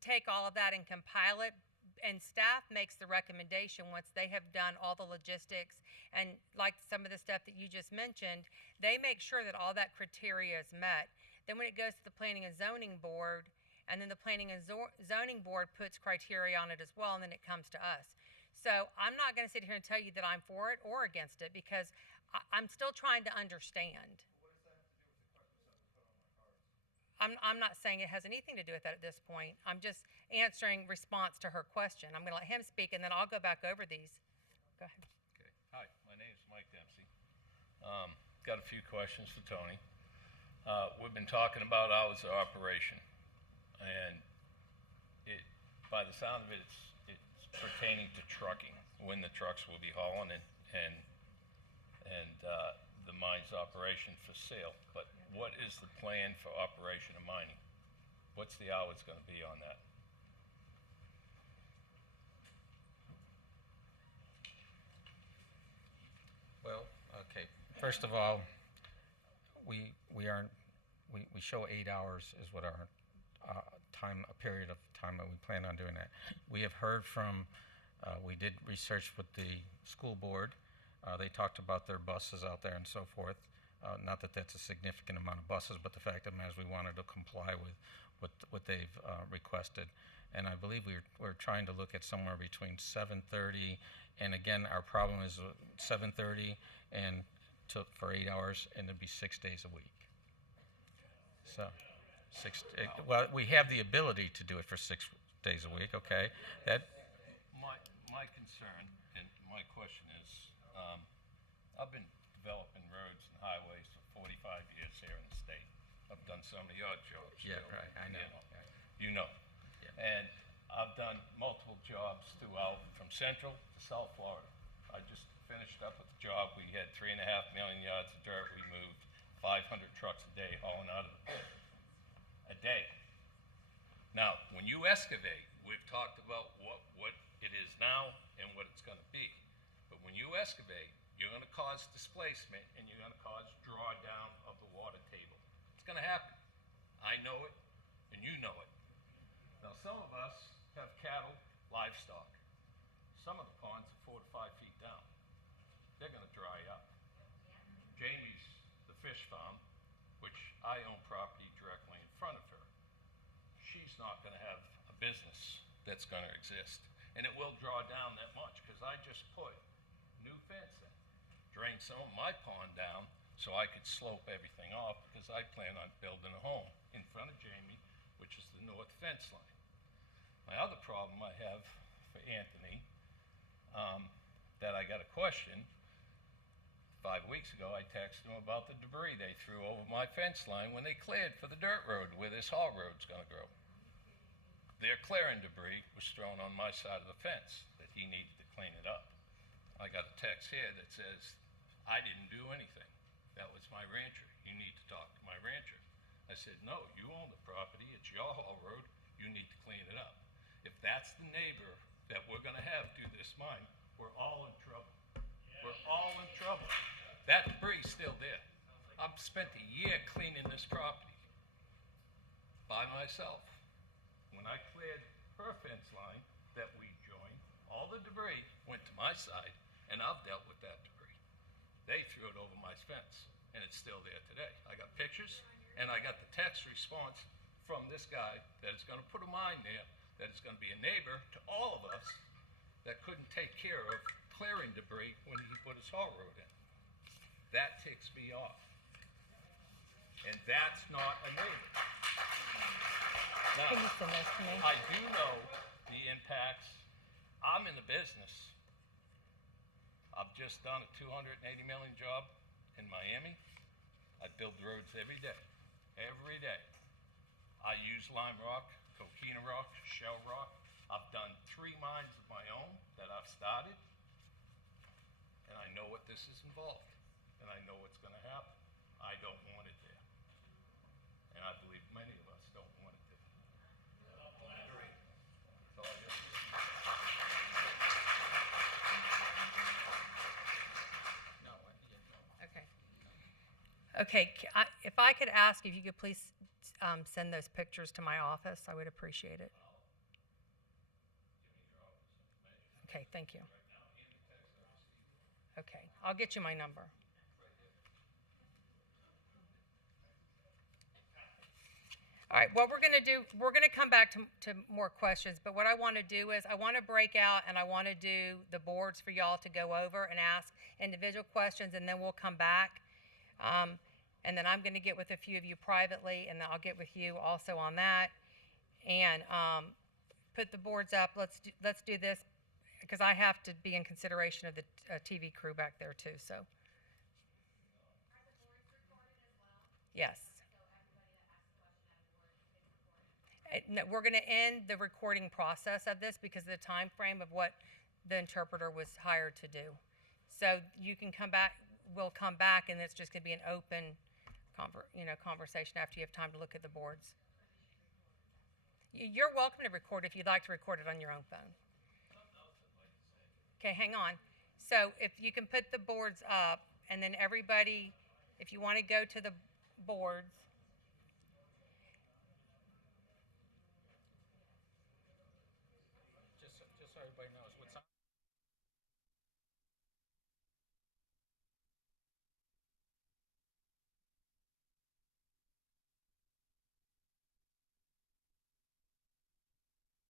take all of that and compile it, and staff makes the recommendation once they have done all the logistics, and like some of the stuff that you just mentioned, they make sure that all that criteria is met. Then when it goes to the Planning and Zoning Board, and then the Planning and Zoning Board puts criteria on it as well, and then it comes to us. So I'm not going to sit here and tell you that I'm for it or against it, because I'm still trying to understand. I'm not saying it has anything to do with that at this point. I'm just answering response to her question. I'm going to let him speak, and then I'll go back over these. Go ahead. Okay. Hi, my name is Mike Dempsey. Got a few questions for Tony. We've been talking about hours of operation, and by the sound of it, it's pertaining to trucking, when the trucks will be hauling and the mine's operation for sale. But what is the plan for operation of mining? What's the hours going to be on that? Well, okay. First of all, we show 8 hours is what our a period of time that we plan on doing that. We have heard from, we did research with the school board. They talked about their buses out there and so forth. Not that that's a significant amount of buses, but the fact of the matter is we wanted to comply with what they've requested. And I believe we're trying to look at somewhere between 7:30, and again, our problem is 7:30 and for 8 hours, and it'd be 6 days a week. So. Well, we have the ability to do it for 6 days a week, okay? My concern and my question is, I've been developing roads and highways for 45 years here in the state. I've done some of your jobs. Yeah, too, right, I know. You know. Yeah. And I've done multiple jobs throughout, from from Central to South Florida. I just finished up with the job. We had 3.5 million yards of dirt we moved, 500 trucks a day hauling out of the pit. A day. Now, when you excavate, we've talked about what it is now and what it's going to be. But when you excavate, you're going to cause displacement and you're going to cause drawdown of the water table. It's going to happen. I know it, and you know it. Now, some of us have cattle, livestock. Some of the ponds are 4 to 5 feet down. They're going to dry up. Jamie's the fish farm, which I own property directly in front of her. She's not going to have a business that's going to exist. And it will draw down that much because I just put new fence in. Drained some of my pond down so I could slope everything off because I plan on building a home in front of Jamie, which is the north fence line. My other problem I have for Anthony, that I got a question, 5 weeks ago I texted him about the debris they threw over my fence line when they cleared for the dirt road where this haul road's gonna grow. Their clearing debris was thrown on my side of the fence that he needed to clean it up. I got a text here that says, I didn't do anything. That was my rancher. You need to talk to my rancher. I said, no, you own the property. It's your haul road. You need to clean it up. If that's the neighbor that we're gonna have do this mine, we're all in trouble. We're all in trouble. That debris is still there. I've spent a year cleaning this property by myself. When I cleared her fence line that we joined, all the debris went to my side, and I've dealt with that debris. They threw it over my fence, and it's still there today. I got pictures, and I got the text response from this guy that is going to put a mine there, that is going to be a neighbor to all of us that couldn't take care of clearing debris when he put his haul road in. That ticks me off. And that's not a neighbor. Now, Can you send those to me? I do know the impacts. I'm in the business. I've just done a $280 million job in Miami. I build roads every day. Every day. I use lime rock, coquina rock, shell rock. I've done 3 mines of my own that I've started. And I know what this is involved. And I know what's going to happen. I don't want it there. And I believe many of us don't want it there. That's all I got. No, yeah, no. Okay. Okay, if I could ask if you could please send those pictures to my office, I would appreciate it. Okay, thank you. Okay, I'll get you my number. All right, what we're going to do, we're going to come back to more questions, but what I want to do is I want to break out and I want to do the boards for y'all to go over and ask individual questions, and then we'll come back. And then I'm going to get with a few of you privately, and then I'll get with you also on that. And put the boards up. Let's do this, because I have to be in consideration of the TV crew back there too. So. Are the boards recorded as well? Yes. No, we're going to end the recording process of this because of the time frame of what the interpreter was hired to do. So you can come back. We'll come back, and it's just going to be an open, conversation after you have time to look at the boards. You're welcome to record if you'd like to record it on your own phone. Okay, hang on. So if you can put the boards up, and then everybody, if you want to go to the boards. Just so everybody knows what's on.